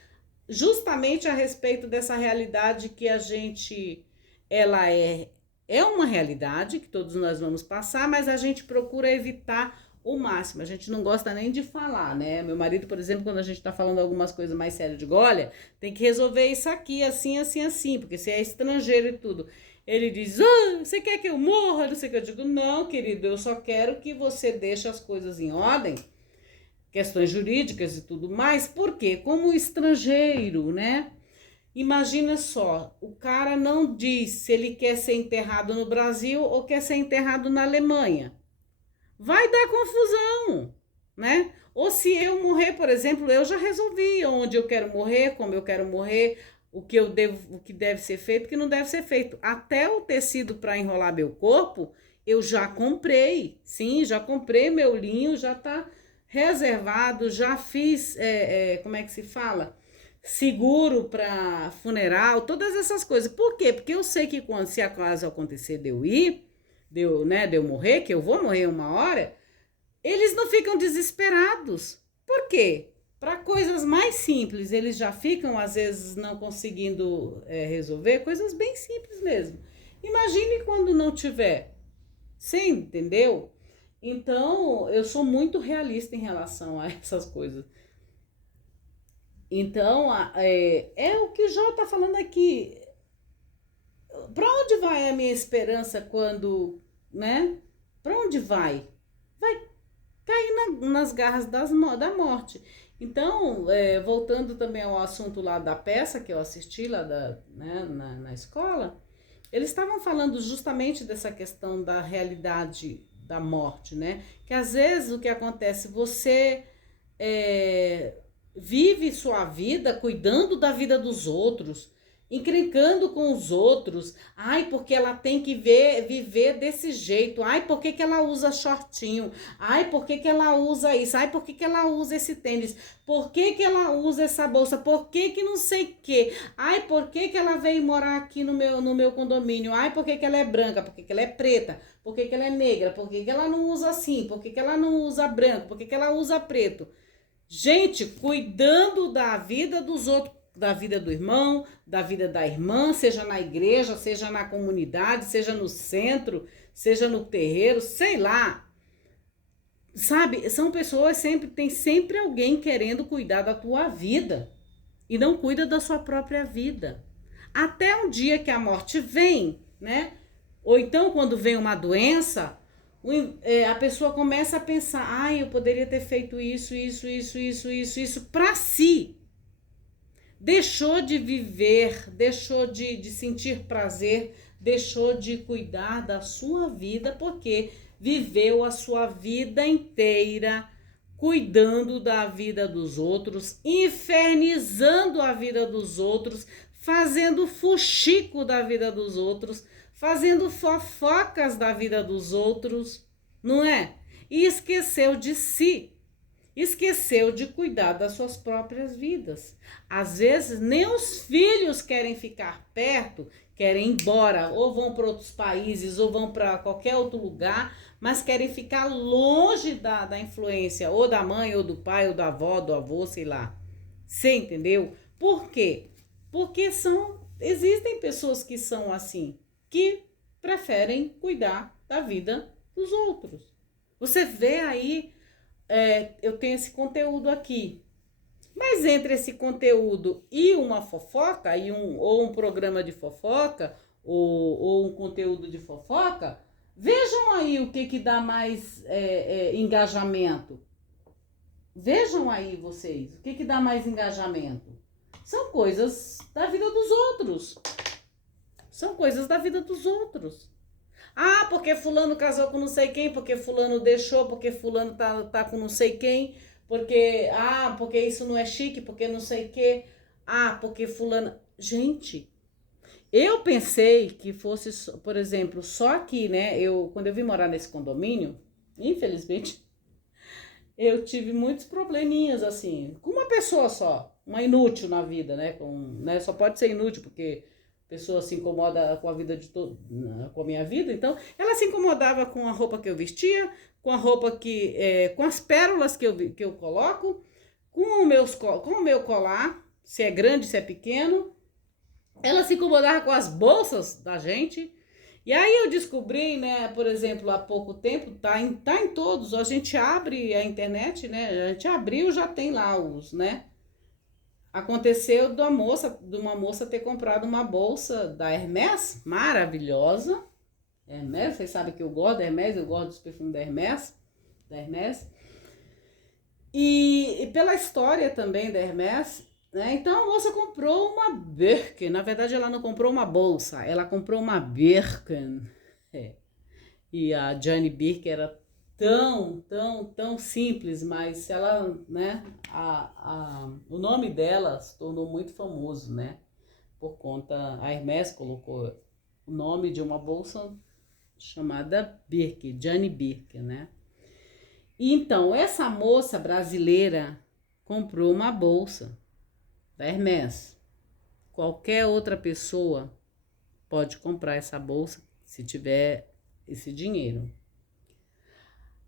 justamente a respeito dessa realidade que ela é uma realidade que todos nós vamos passar, mas a gente procura evitar o máximo. A gente não gosta nem de falar, né? Meu marido, por exemplo, quando a gente tá falando algumas coisas mais sérias, digo, olha, tem que resolver isso aqui, assim, assim, assim, porque você é estrangeiro e tudo. Ele diz, você quer que eu morra? Não sei o que. Eu digo, não, querido, eu só quero que você deixe as coisas em ordem questões jurídicas e tudo mais. Por quê? Como estrangeiro, né? Imagina só, o cara não diz se ele quer ser enterrado no Brasil ou quer ser enterrado na Alemanha. Vai dar confusão, né? Ou se eu morrer, por exemplo, eu já resolvi onde eu quero morrer, como eu quero morrer, o que deve ser feito, o que não deve ser feito. Até o tecido para enrolar meu corpo, eu já comprei. Sim, já comprei meu linho, já está reservado, já fiz, como é que se fala? Seguro para funeral, todas essas coisas. Por quê? Porque eu sei que quando, se acaso acontecer de eu ir, de eu morrer, que eu vou morrer uma hora, eles não ficam desesperados. Por quê? Para coisas mais simples, eles já ficam, às vezes, não conseguindo resolver, coisas bem simples mesmo. Imagine quando não tiver. Você entendeu? Então, eu sou muito realista em relação a essas coisas. Então, é o que o Jó está falando aqui. Para onde vai a minha esperança quando, né? Para onde vai? Vai cair nas garras da morte. Então, voltando também ao assunto lá da peça que eu assisti lá né, na escola, eles estavam falando justamente dessa questão da realidade da morte, né? Que às vezes o que acontece, você é, vive sua vida cuidando da vida dos outros, encrencando com os outros. Ai, porque ela tem que viver desse jeito. Ai, por que ela usa shortinho? Ai, por que ela usa isso? Ai, por que ela usa esse tênis? Por que ela usa essa bolsa? Por que não sei o quê? Ai, por que ela veio morar aqui no meu condomínio? Ai, por que ela é branca? Por que ela é preta? Por que ela é negra? Por que ela não usa assim? Por que ela não usa branco? Por que ela usa preto? Gente, cuidando da vida dos outros, da vida do irmão, da vida da irmã, seja na igreja, seja na comunidade, seja no centro, seja no terreiro, sei lá. Sabe, são pessoas tem sempre alguém querendo cuidar da tua vida e não cuida da sua própria vida. Até um dia que a morte vem, né? Ou então quando vem uma doença, a pessoa começa a pensar, eu poderia ter feito isso para si. Deixou de viver, deixou de sentir prazer, deixou de cuidar da sua vida, porque viveu a sua vida inteira cuidando da vida dos outros, infernizando a vida dos outros, fazendo fuxico da vida dos outros, fazendo fofocas da vida dos outros, não é? E esqueceu de si, esqueceu de cuidar das suas próprias vidas. Às vezes, nem os filhos querem ficar perto, querem ir embora, ou vão para outros países, ou vão para qualquer outro lugar, mas querem ficar longe da influência, ou da mãe, ou do pai, ou da avó, do avô, sei lá. Você entendeu? Por quê? Porque existem pessoas que são assim, que preferem cuidar da vida dos outros. Você vê aí, eu tenho esse conteúdo aqui, mas entre esse conteúdo e uma fofoca, ou um programa de fofoca, ou um conteúdo de fofoca, vejam aí o que dá mais engajamento. Vejam aí vocês, o que dá mais engajamento. São coisas da vida dos outros. São coisas da vida dos outros. Porque fulano casou com não sei quem, porque fulano deixou, porque fulano tá com não sei quem, porque isso não é chique, porque não sei o quê. Porque fulano... Gente, eu pensei que fosse, por exemplo, só aqui, né? Quando eu vim morar nesse condomínio, infelizmente, eu tive muitos probleminhas, assim, com uma pessoa só, uma inútil na vida, né? Só pode ser inútil, porque a pessoa se incomoda com a vida com a minha vida, então ela se incomodava com a roupa que eu vestia, com a roupa com as pérolas que eu coloco, com o meu colar, se é grande, se é pequeno. Ela se incomodava com as bolsas da gente. E aí eu descobri, né, por exemplo, há pouco tempo, tá em todos, a gente abre a internet, né, a gente abriu, já tem lá né. Aconteceu de uma moça ter comprado uma bolsa da Hermès, maravilhosa. Hermès, vocês sabem que eu gosto da Hermès, eu gosto dos perfumes da Hermès. E pela história também da Hermès, né? Então a moça comprou uma Birkin. Na verdade, ela não comprou uma bolsa, ela comprou uma Birkin. É. E a Jane Birkin era tão simples, mas ela, né? O nome dela se tornou muito famoso, né? Por conta, a Hermès colocou o nome de uma bolsa chamada Birkin, Jane Birkin, né? E então, essa moça brasileira comprou uma bolsa da Hermès. Qualquer outra pessoa pode comprar essa bolsa se tiver esse dinheiro.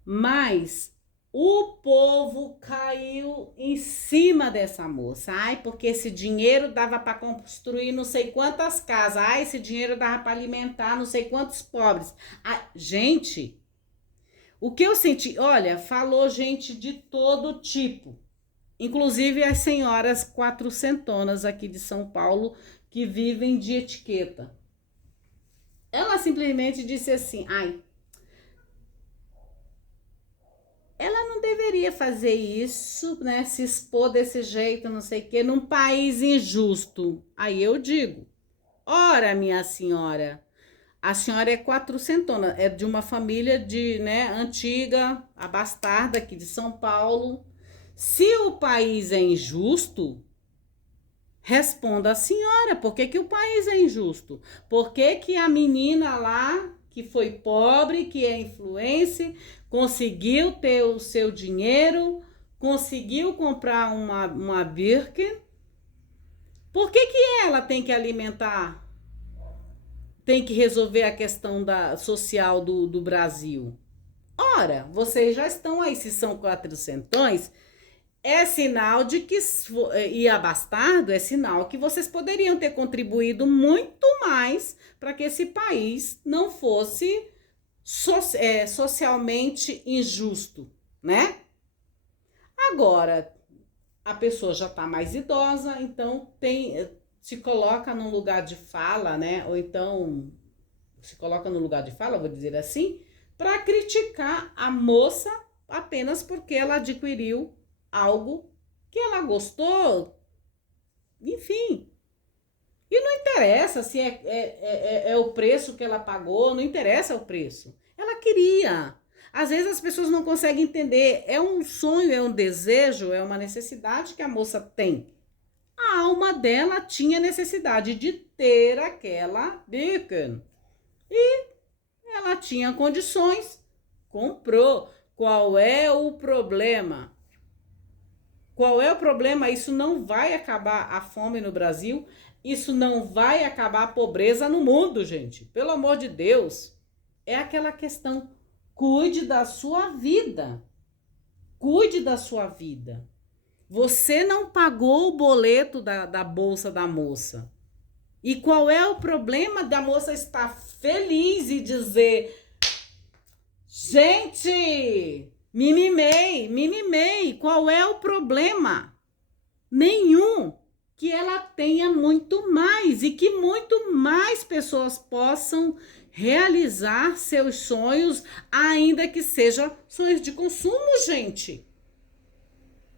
Mas o povo caiu em cima dessa moça. Ai, porque esse dinheiro dava para construir não sei quantas casas. Ai, esse dinheiro dava para alimentar não sei quantos pobres. Ai, gente, o que eu senti, olha, falou gente de todo tipo. Inclusive as senhoras quatrocentonas aqui de São Paulo que vivem de etiqueta. Ela simplesmente disse assim, ai, ela não deveria fazer isso, né? Se expor desse jeito, não sei o quê, num país injusto. Aí eu digo, ora, minha senhora, a senhora é quatrocentona, é de uma família de, né, antiga, abastarda aqui de São Paulo. Se o país é injusto, responda a senhora, por que o país é injusto? Por que a menina lá, que foi pobre, que é influencer, conseguiu ter o seu dinheiro, conseguiu comprar uma Birkin? Por que ela tem que alimentar, tem que resolver a questão social do Brasil? Ora, vocês já estão aí, se são quatrocentões, é sinal de que, e abastardo, é sinal que vocês poderiam ter contribuído muito mais para que esse país não fosse socialmente injusto, né? Agora, a pessoa já está mais idosa, então se coloca num lugar de fala, né? Ou então se coloca no lugar de fala, vou dizer assim, para criticar a moça apenas porque ela adquiriu algo que ela gostou, enfim. E não interessa se é o preço que ela pagou, não interessa o preço. Ela queria. Às vezes as pessoas não conseguem entender. É um sonho, é um desejo, é uma necessidade que a moça tem. A alma dela tinha necessidade de ter aquela Birkin. E ela tinha condições, comprou. Qual é o problema? Qual é o problema? Isso não vai acabar a fome no Brasil, isso não vai acabar a pobreza no mundo, gente. Pelo amor de Deus. É aquela questão, cuide da sua vida. Cuide da sua vida. Você não pagou o boleto da bolsa da moça. E qual é o problema da moça estar feliz e dizer: gente, mimimei. Qual é o problema? Nenhum. Que ela tenha muito mais e que muito mais pessoas possam realizar seus sonhos, ainda que sejam sonhos de consumo, gente.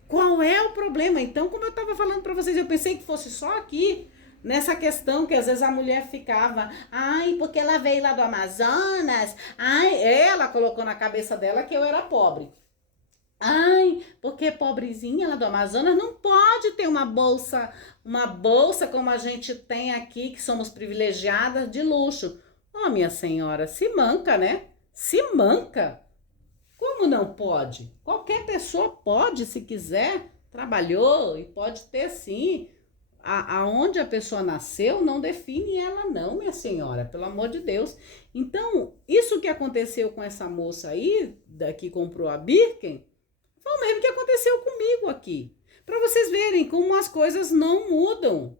Qual é o problema? Então, como eu estava falando para vocês, eu pensei que fosse só aqui, nessa questão que às vezes a mulher ficava, ai, porque ela veio lá do Amazonas, ai, ela colocou na cabeça dela que eu era pobre. Ai, porque pobrezinha lá do Amazonas não pode ter uma bolsa como a gente tem aqui, que somos privilegiadas de luxo. Oh, minha senhora, se manca, né? Se manca. Como não pode? Qualquer pessoa pode, se quiser, trabalhou e pode ter sim. Aonde a pessoa nasceu não define ela não, minha senhora, pelo amor de Deus. Então, isso que aconteceu com essa moça aí, que comprou a Birkin, foi o mesmo que aconteceu comigo aqui. Para vocês verem como as coisas não mudam,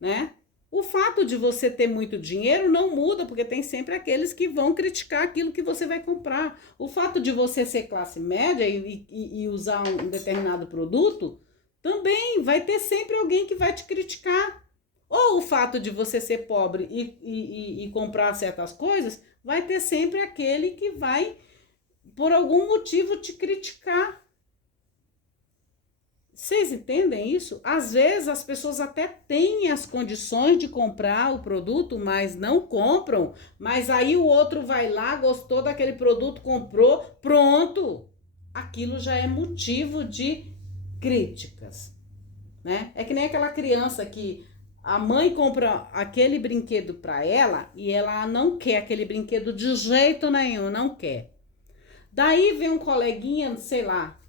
né? O fato de você ter muito dinheiro não muda, porque tem sempre aqueles que vão criticar aquilo que você vai comprar. O fato de você ser classe média e usar um determinado produto, também vai ter sempre alguém que vai te criticar. Ou o fato de você ser pobre e comprar certas coisas, vai ter sempre aquele que vai, por algum motivo, te criticar. Vocês entendem isso? Às vezes as pessoas até têm as condições de comprar o produto, mas não compram. Mas aí o outro vai lá, gostou daquele produto, comprou, pronto. Aquilo já é motivo de críticas, né? É que nem aquela criança que a mãe compra aquele brinquedo para ela e ela não quer aquele brinquedo de jeito nenhum, não quer. Daí vem um coleguinha, sei lá,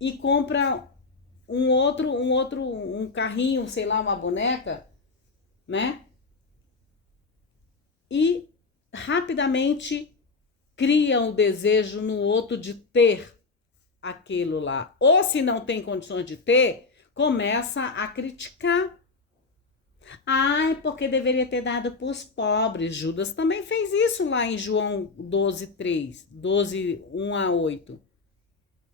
e compra um carrinho, sei lá, uma boneca, né? E rapidamente cria um desejo no outro de ter aquilo lá. Ou se não tem condições de ter, começa a criticar. Ai, porque deveria ter dado para os pobres. Judas também fez isso lá em João 12:3, 12, 1-8.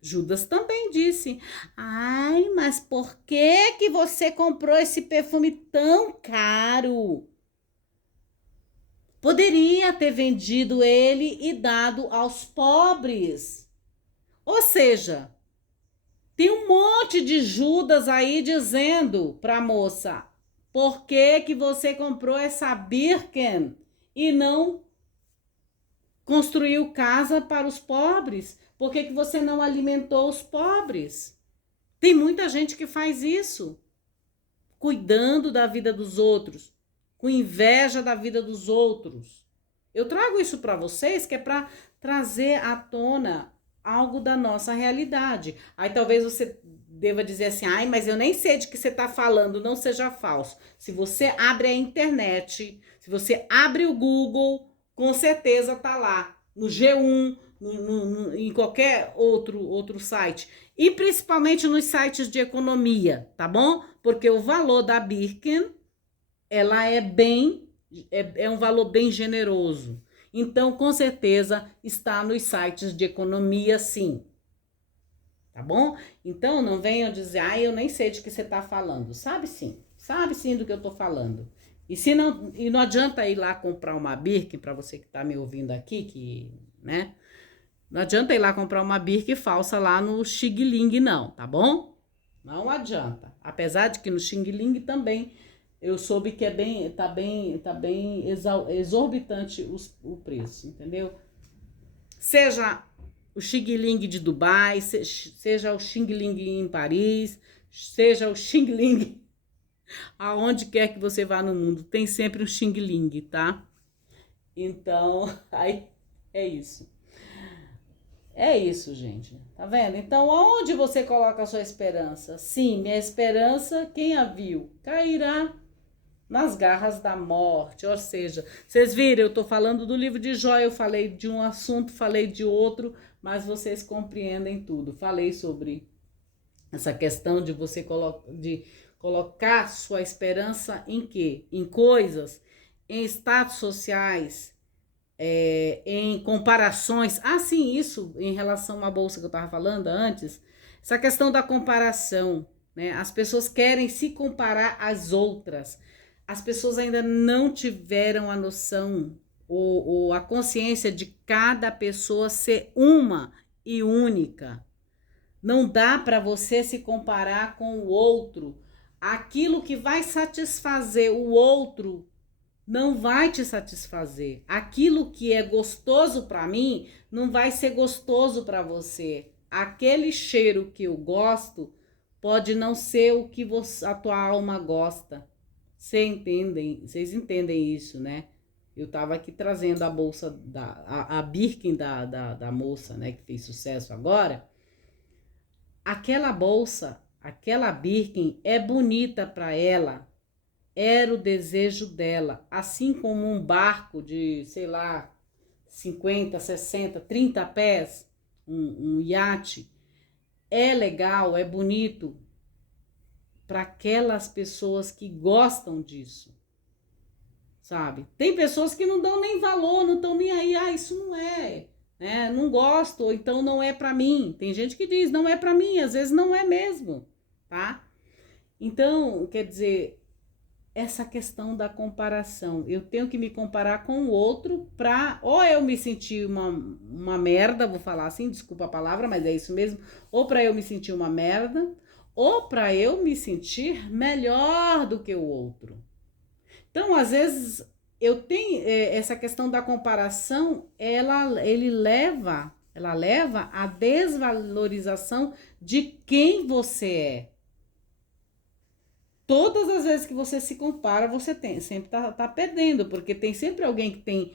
Judas também disse: ai, mas por que você comprou esse perfume tão caro? Poderia ter vendido ele e dado aos pobres. Ou seja, tem um monte de Judas aí dizendo para a moça: por que você comprou essa Birken e não construiu casa para os pobres? Por que você não alimentou os pobres? Tem muita gente que faz isso, cuidando da vida dos outros, com inveja da vida dos outros. Eu trago isso para vocês que é para trazer à tona algo da nossa realidade. Aí talvez você deva dizer assim: ai, mas eu nem sei de que você está falando, não seja falso. Se você abre a internet, se você abre o Google, com certeza tá lá, no G1, em qualquer outro site. E principalmente nos sites de economia, tá bom? Porque o valor da Birken, ela é um valor bem generoso. Então, com certeza, está nos sites de economia, sim. Tá bom? Então, não venham dizer: eu nem sei de que você está falando. Sabe sim do que eu estou falando. E não adianta ir lá comprar uma Birken, para você que está me ouvindo aqui, né? Não adianta ir lá comprar uma Birken falsa lá no Xing Ling, não, tá bom? Não adianta. Apesar de que no Xing Ling também eu soube que tá bem exorbitante o preço, entendeu? Seja o Xing Ling de Dubai, seja o Xing Ling em Paris, seja o Xing Ling aonde quer que você vá no mundo, tem sempre um Xing Ling, tá? Então, aí é isso. É isso, gente. Tá vendo? Então, onde você coloca a sua esperança? Sim, minha esperança, quem a viu? Cairá nas garras da morte. Ou seja, vocês viram, eu tô falando do livro de Jó, eu falei de um assunto, falei de outro, mas vocês compreendem tudo. Falei sobre essa questão de você colocar sua esperança em quê? Em coisas, em status sociais, em comparações. Sim, isso em relação à bolsa que eu estava falando antes, essa questão da comparação, né? As pessoas querem se comparar às outras. As pessoas ainda não tiveram a noção ou a consciência de cada pessoa ser uma e única. Não dá para você se comparar com o outro. Aquilo que vai satisfazer o outro não vai te satisfazer. Aquilo que é gostoso para mim não vai ser gostoso para você. Aquele cheiro que eu gosto pode não ser o que a tua alma gosta. Vocês entendem isso, né? Eu tava aqui trazendo a bolsa, a Birkin da moça, né, que fez sucesso agora. Aquela bolsa, aquela Birkin é bonita para ela. Era o desejo dela, assim como um barco de, sei lá, 50, 60, 30 pés, um iate, é legal, é bonito para aquelas pessoas que gostam disso, sabe? Tem pessoas que não dão nem valor, não estão nem aí, isso não é, né? Não gosto, ou então não é para mim. Tem gente que diz, não é para mim, às vezes não é mesmo, tá? Então, quer dizer, essa questão da comparação. Eu tenho que me comparar com o outro pra ou eu me sentir uma merda, vou falar assim, desculpa a palavra, mas é isso mesmo, ou pra eu me sentir uma merda, ou para eu me sentir melhor do que o outro. Então, às vezes, eu tenho essa questão da comparação, ela leva à desvalorização de quem você é. Todas as vezes que você se compara, você sempre tá perdendo, porque tem sempre alguém que tem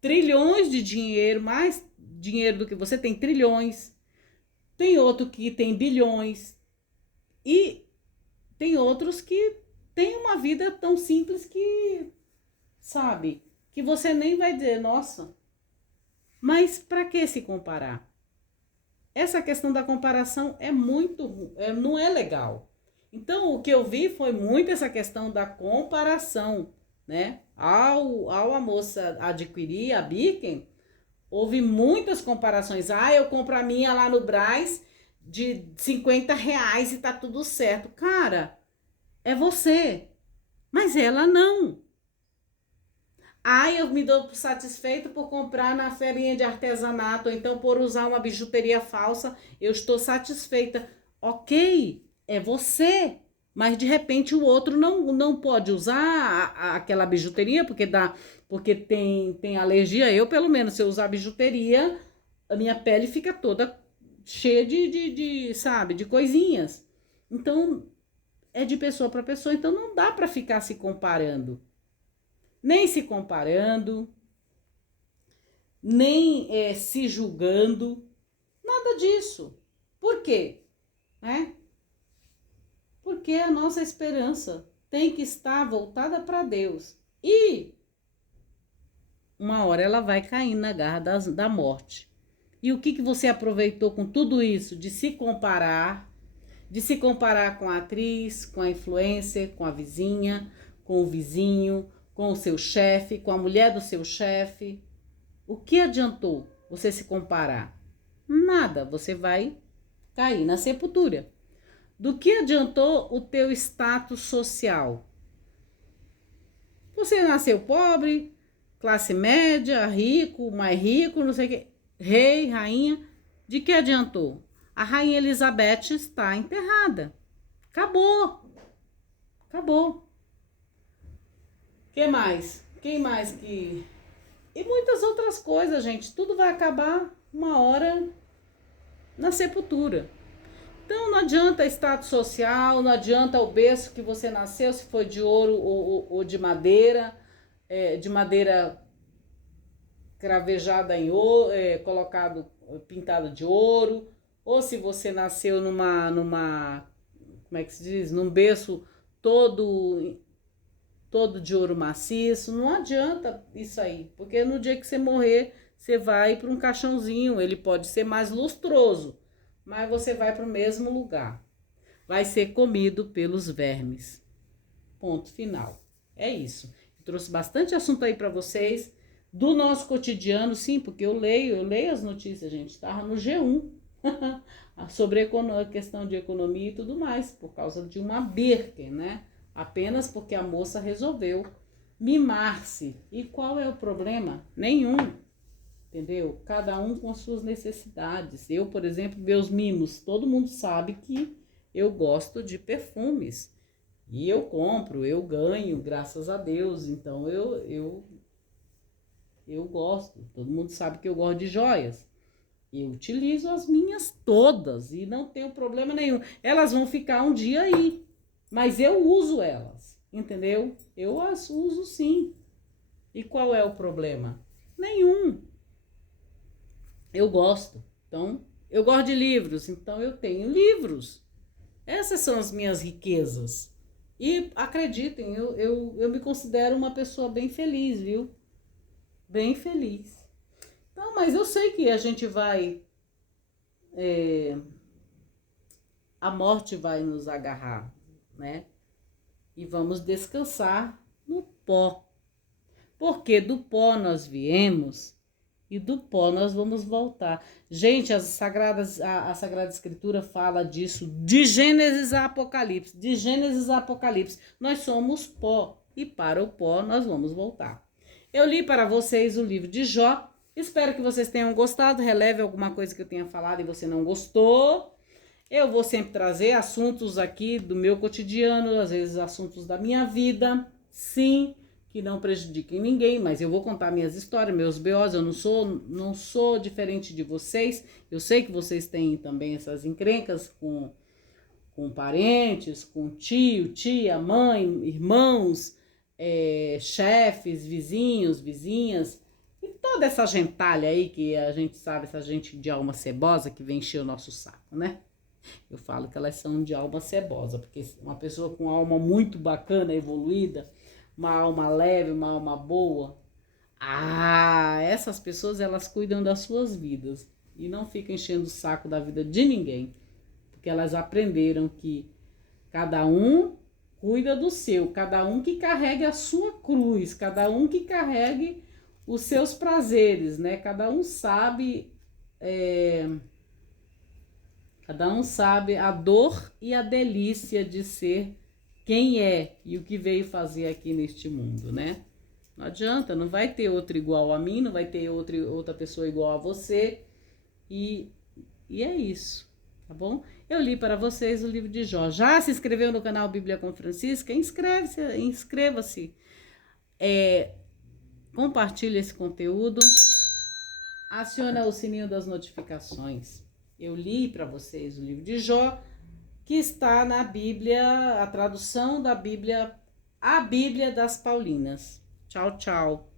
trilhões de dinheiro, mais dinheiro do que você, tem trilhões. Tem outro que tem bilhões. E tem outros que têm uma vida tão simples que, sabe, que você nem vai dizer, nossa, mas para que se comparar? Essa questão da comparação não é legal. Então, o que eu vi foi muito essa questão da comparação, né? Ao a moça adquirir a Birken, houve muitas comparações. Eu compro a minha lá no Brás de R$ 50 e tá tudo certo. Cara, é você, mas ela não. Eu me dou satisfeito por comprar na feirinha de artesanato, ou então por usar uma bijuteria falsa, eu estou satisfeita. Ok, é você, mas de repente o outro não pode usar aquela bijuteria porque tem alergia. Eu, pelo menos, se eu usar bijuteria, a minha pele fica toda cheia sabe, de coisinhas. Então, é de pessoa para pessoa, então não dá para ficar se comparando. Nem se comparando, nem se julgando, nada disso. Por quê? Porque a nossa esperança tem que estar voltada para Deus. E uma hora ela vai cair na garra da morte. E o que você aproveitou com tudo isso? De se comparar com a atriz, com a influencer, com a vizinha, com o vizinho, com o seu chefe, com a mulher do seu chefe. O que adiantou você se comparar? Nada, você vai cair na sepultura. Do que adiantou o teu status social? Você nasceu pobre, classe média, rico, mais rico, não sei o que, rei, rainha. De que adiantou? A rainha Elizabeth está enterrada. Acabou. Que mais? Quem mais que... E muitas outras coisas, gente. Tudo vai acabar uma hora na sepultura. Então não adianta status social, não adianta o berço que você nasceu, se foi de ouro ou de madeira cravejada em ouro, pintado de ouro, ou se você nasceu como é que se diz? Num berço todo de ouro maciço. Não adianta isso aí, porque no dia que você morrer, você vai para um caixãozinho, ele pode ser mais lustroso, mas você vai para o mesmo lugar. Vai ser comido pelos vermes. Ponto final. É isso. Eu trouxe bastante assunto aí para vocês do nosso cotidiano, sim, porque eu leio as notícias, gente. Estava no G1 sobre a questão de economia e tudo mais, por causa de uma Birken, né? Apenas porque a moça resolveu mimar-se. E qual é o problema? Nenhum. Entendeu? Cada um com suas necessidades. Eu, por exemplo, meus mimos, todo mundo sabe que eu gosto de perfumes. E eu compro, eu ganho, graças a Deus. Então eu gosto. Todo mundo sabe que eu gosto de joias. Eu utilizo as minhas todas e não tenho problema nenhum. Elas vão ficar um dia aí, mas eu uso elas, entendeu? Eu as uso sim. E qual é o problema? Nenhum. Eu gosto. Então, eu gosto de livros, então eu tenho livros. Essas são as minhas riquezas. E acreditem, eu me considero uma pessoa bem feliz, viu? Bem feliz. Então, mas eu sei que a gente vai... a morte vai nos agarrar, né? E vamos descansar no pó. Porque do pó nós viemos e do pó nós vamos voltar. Gente, a Sagrada Escritura fala disso de Gênesis a Apocalipse. De Gênesis a Apocalipse. Nós somos pó e para o pó nós vamos voltar. Eu li para vocês o livro de Jó. Espero que vocês tenham gostado. Releve alguma coisa que eu tenha falado e você não gostou. Eu vou sempre trazer assuntos aqui do meu cotidiano, às vezes assuntos da minha vida, sim, que não prejudiquem ninguém, mas eu vou contar minhas histórias, meus BOs, eu não sou diferente de vocês. Eu sei que vocês têm também essas encrencas com parentes, com tio, tia, mãe, irmãos, chefes, vizinhos, vizinhas, e toda essa gentalha aí que a gente sabe, essa gente de alma cebosa que vem encher o nosso saco, né? Eu falo que elas são de alma cebosa, porque uma pessoa com alma muito bacana, evoluída, uma alma leve, uma alma boa, essas pessoas elas cuidam das suas vidas e não ficam enchendo o saco da vida de ninguém, porque elas aprenderam que cada um cuida do seu, cada um que carregue a sua cruz, cada um que carregue os seus prazeres, né? Cada um sabe a dor e a delícia de ser quem é e o que veio fazer aqui neste mundo, né? Não adianta, não vai ter outro igual a mim, não vai ter outra pessoa igual a você. E é isso, tá bom? Eu li para vocês o livro de Jó. Já se inscreveu no canal Bíblia com Francisca? Inscreva-se. Compartilhe esse conteúdo. Aciona o sininho das notificações. Eu li para vocês o livro de Jó, que está na Bíblia, a tradução da Bíblia, a Bíblia das Paulinas. Tchau, tchau.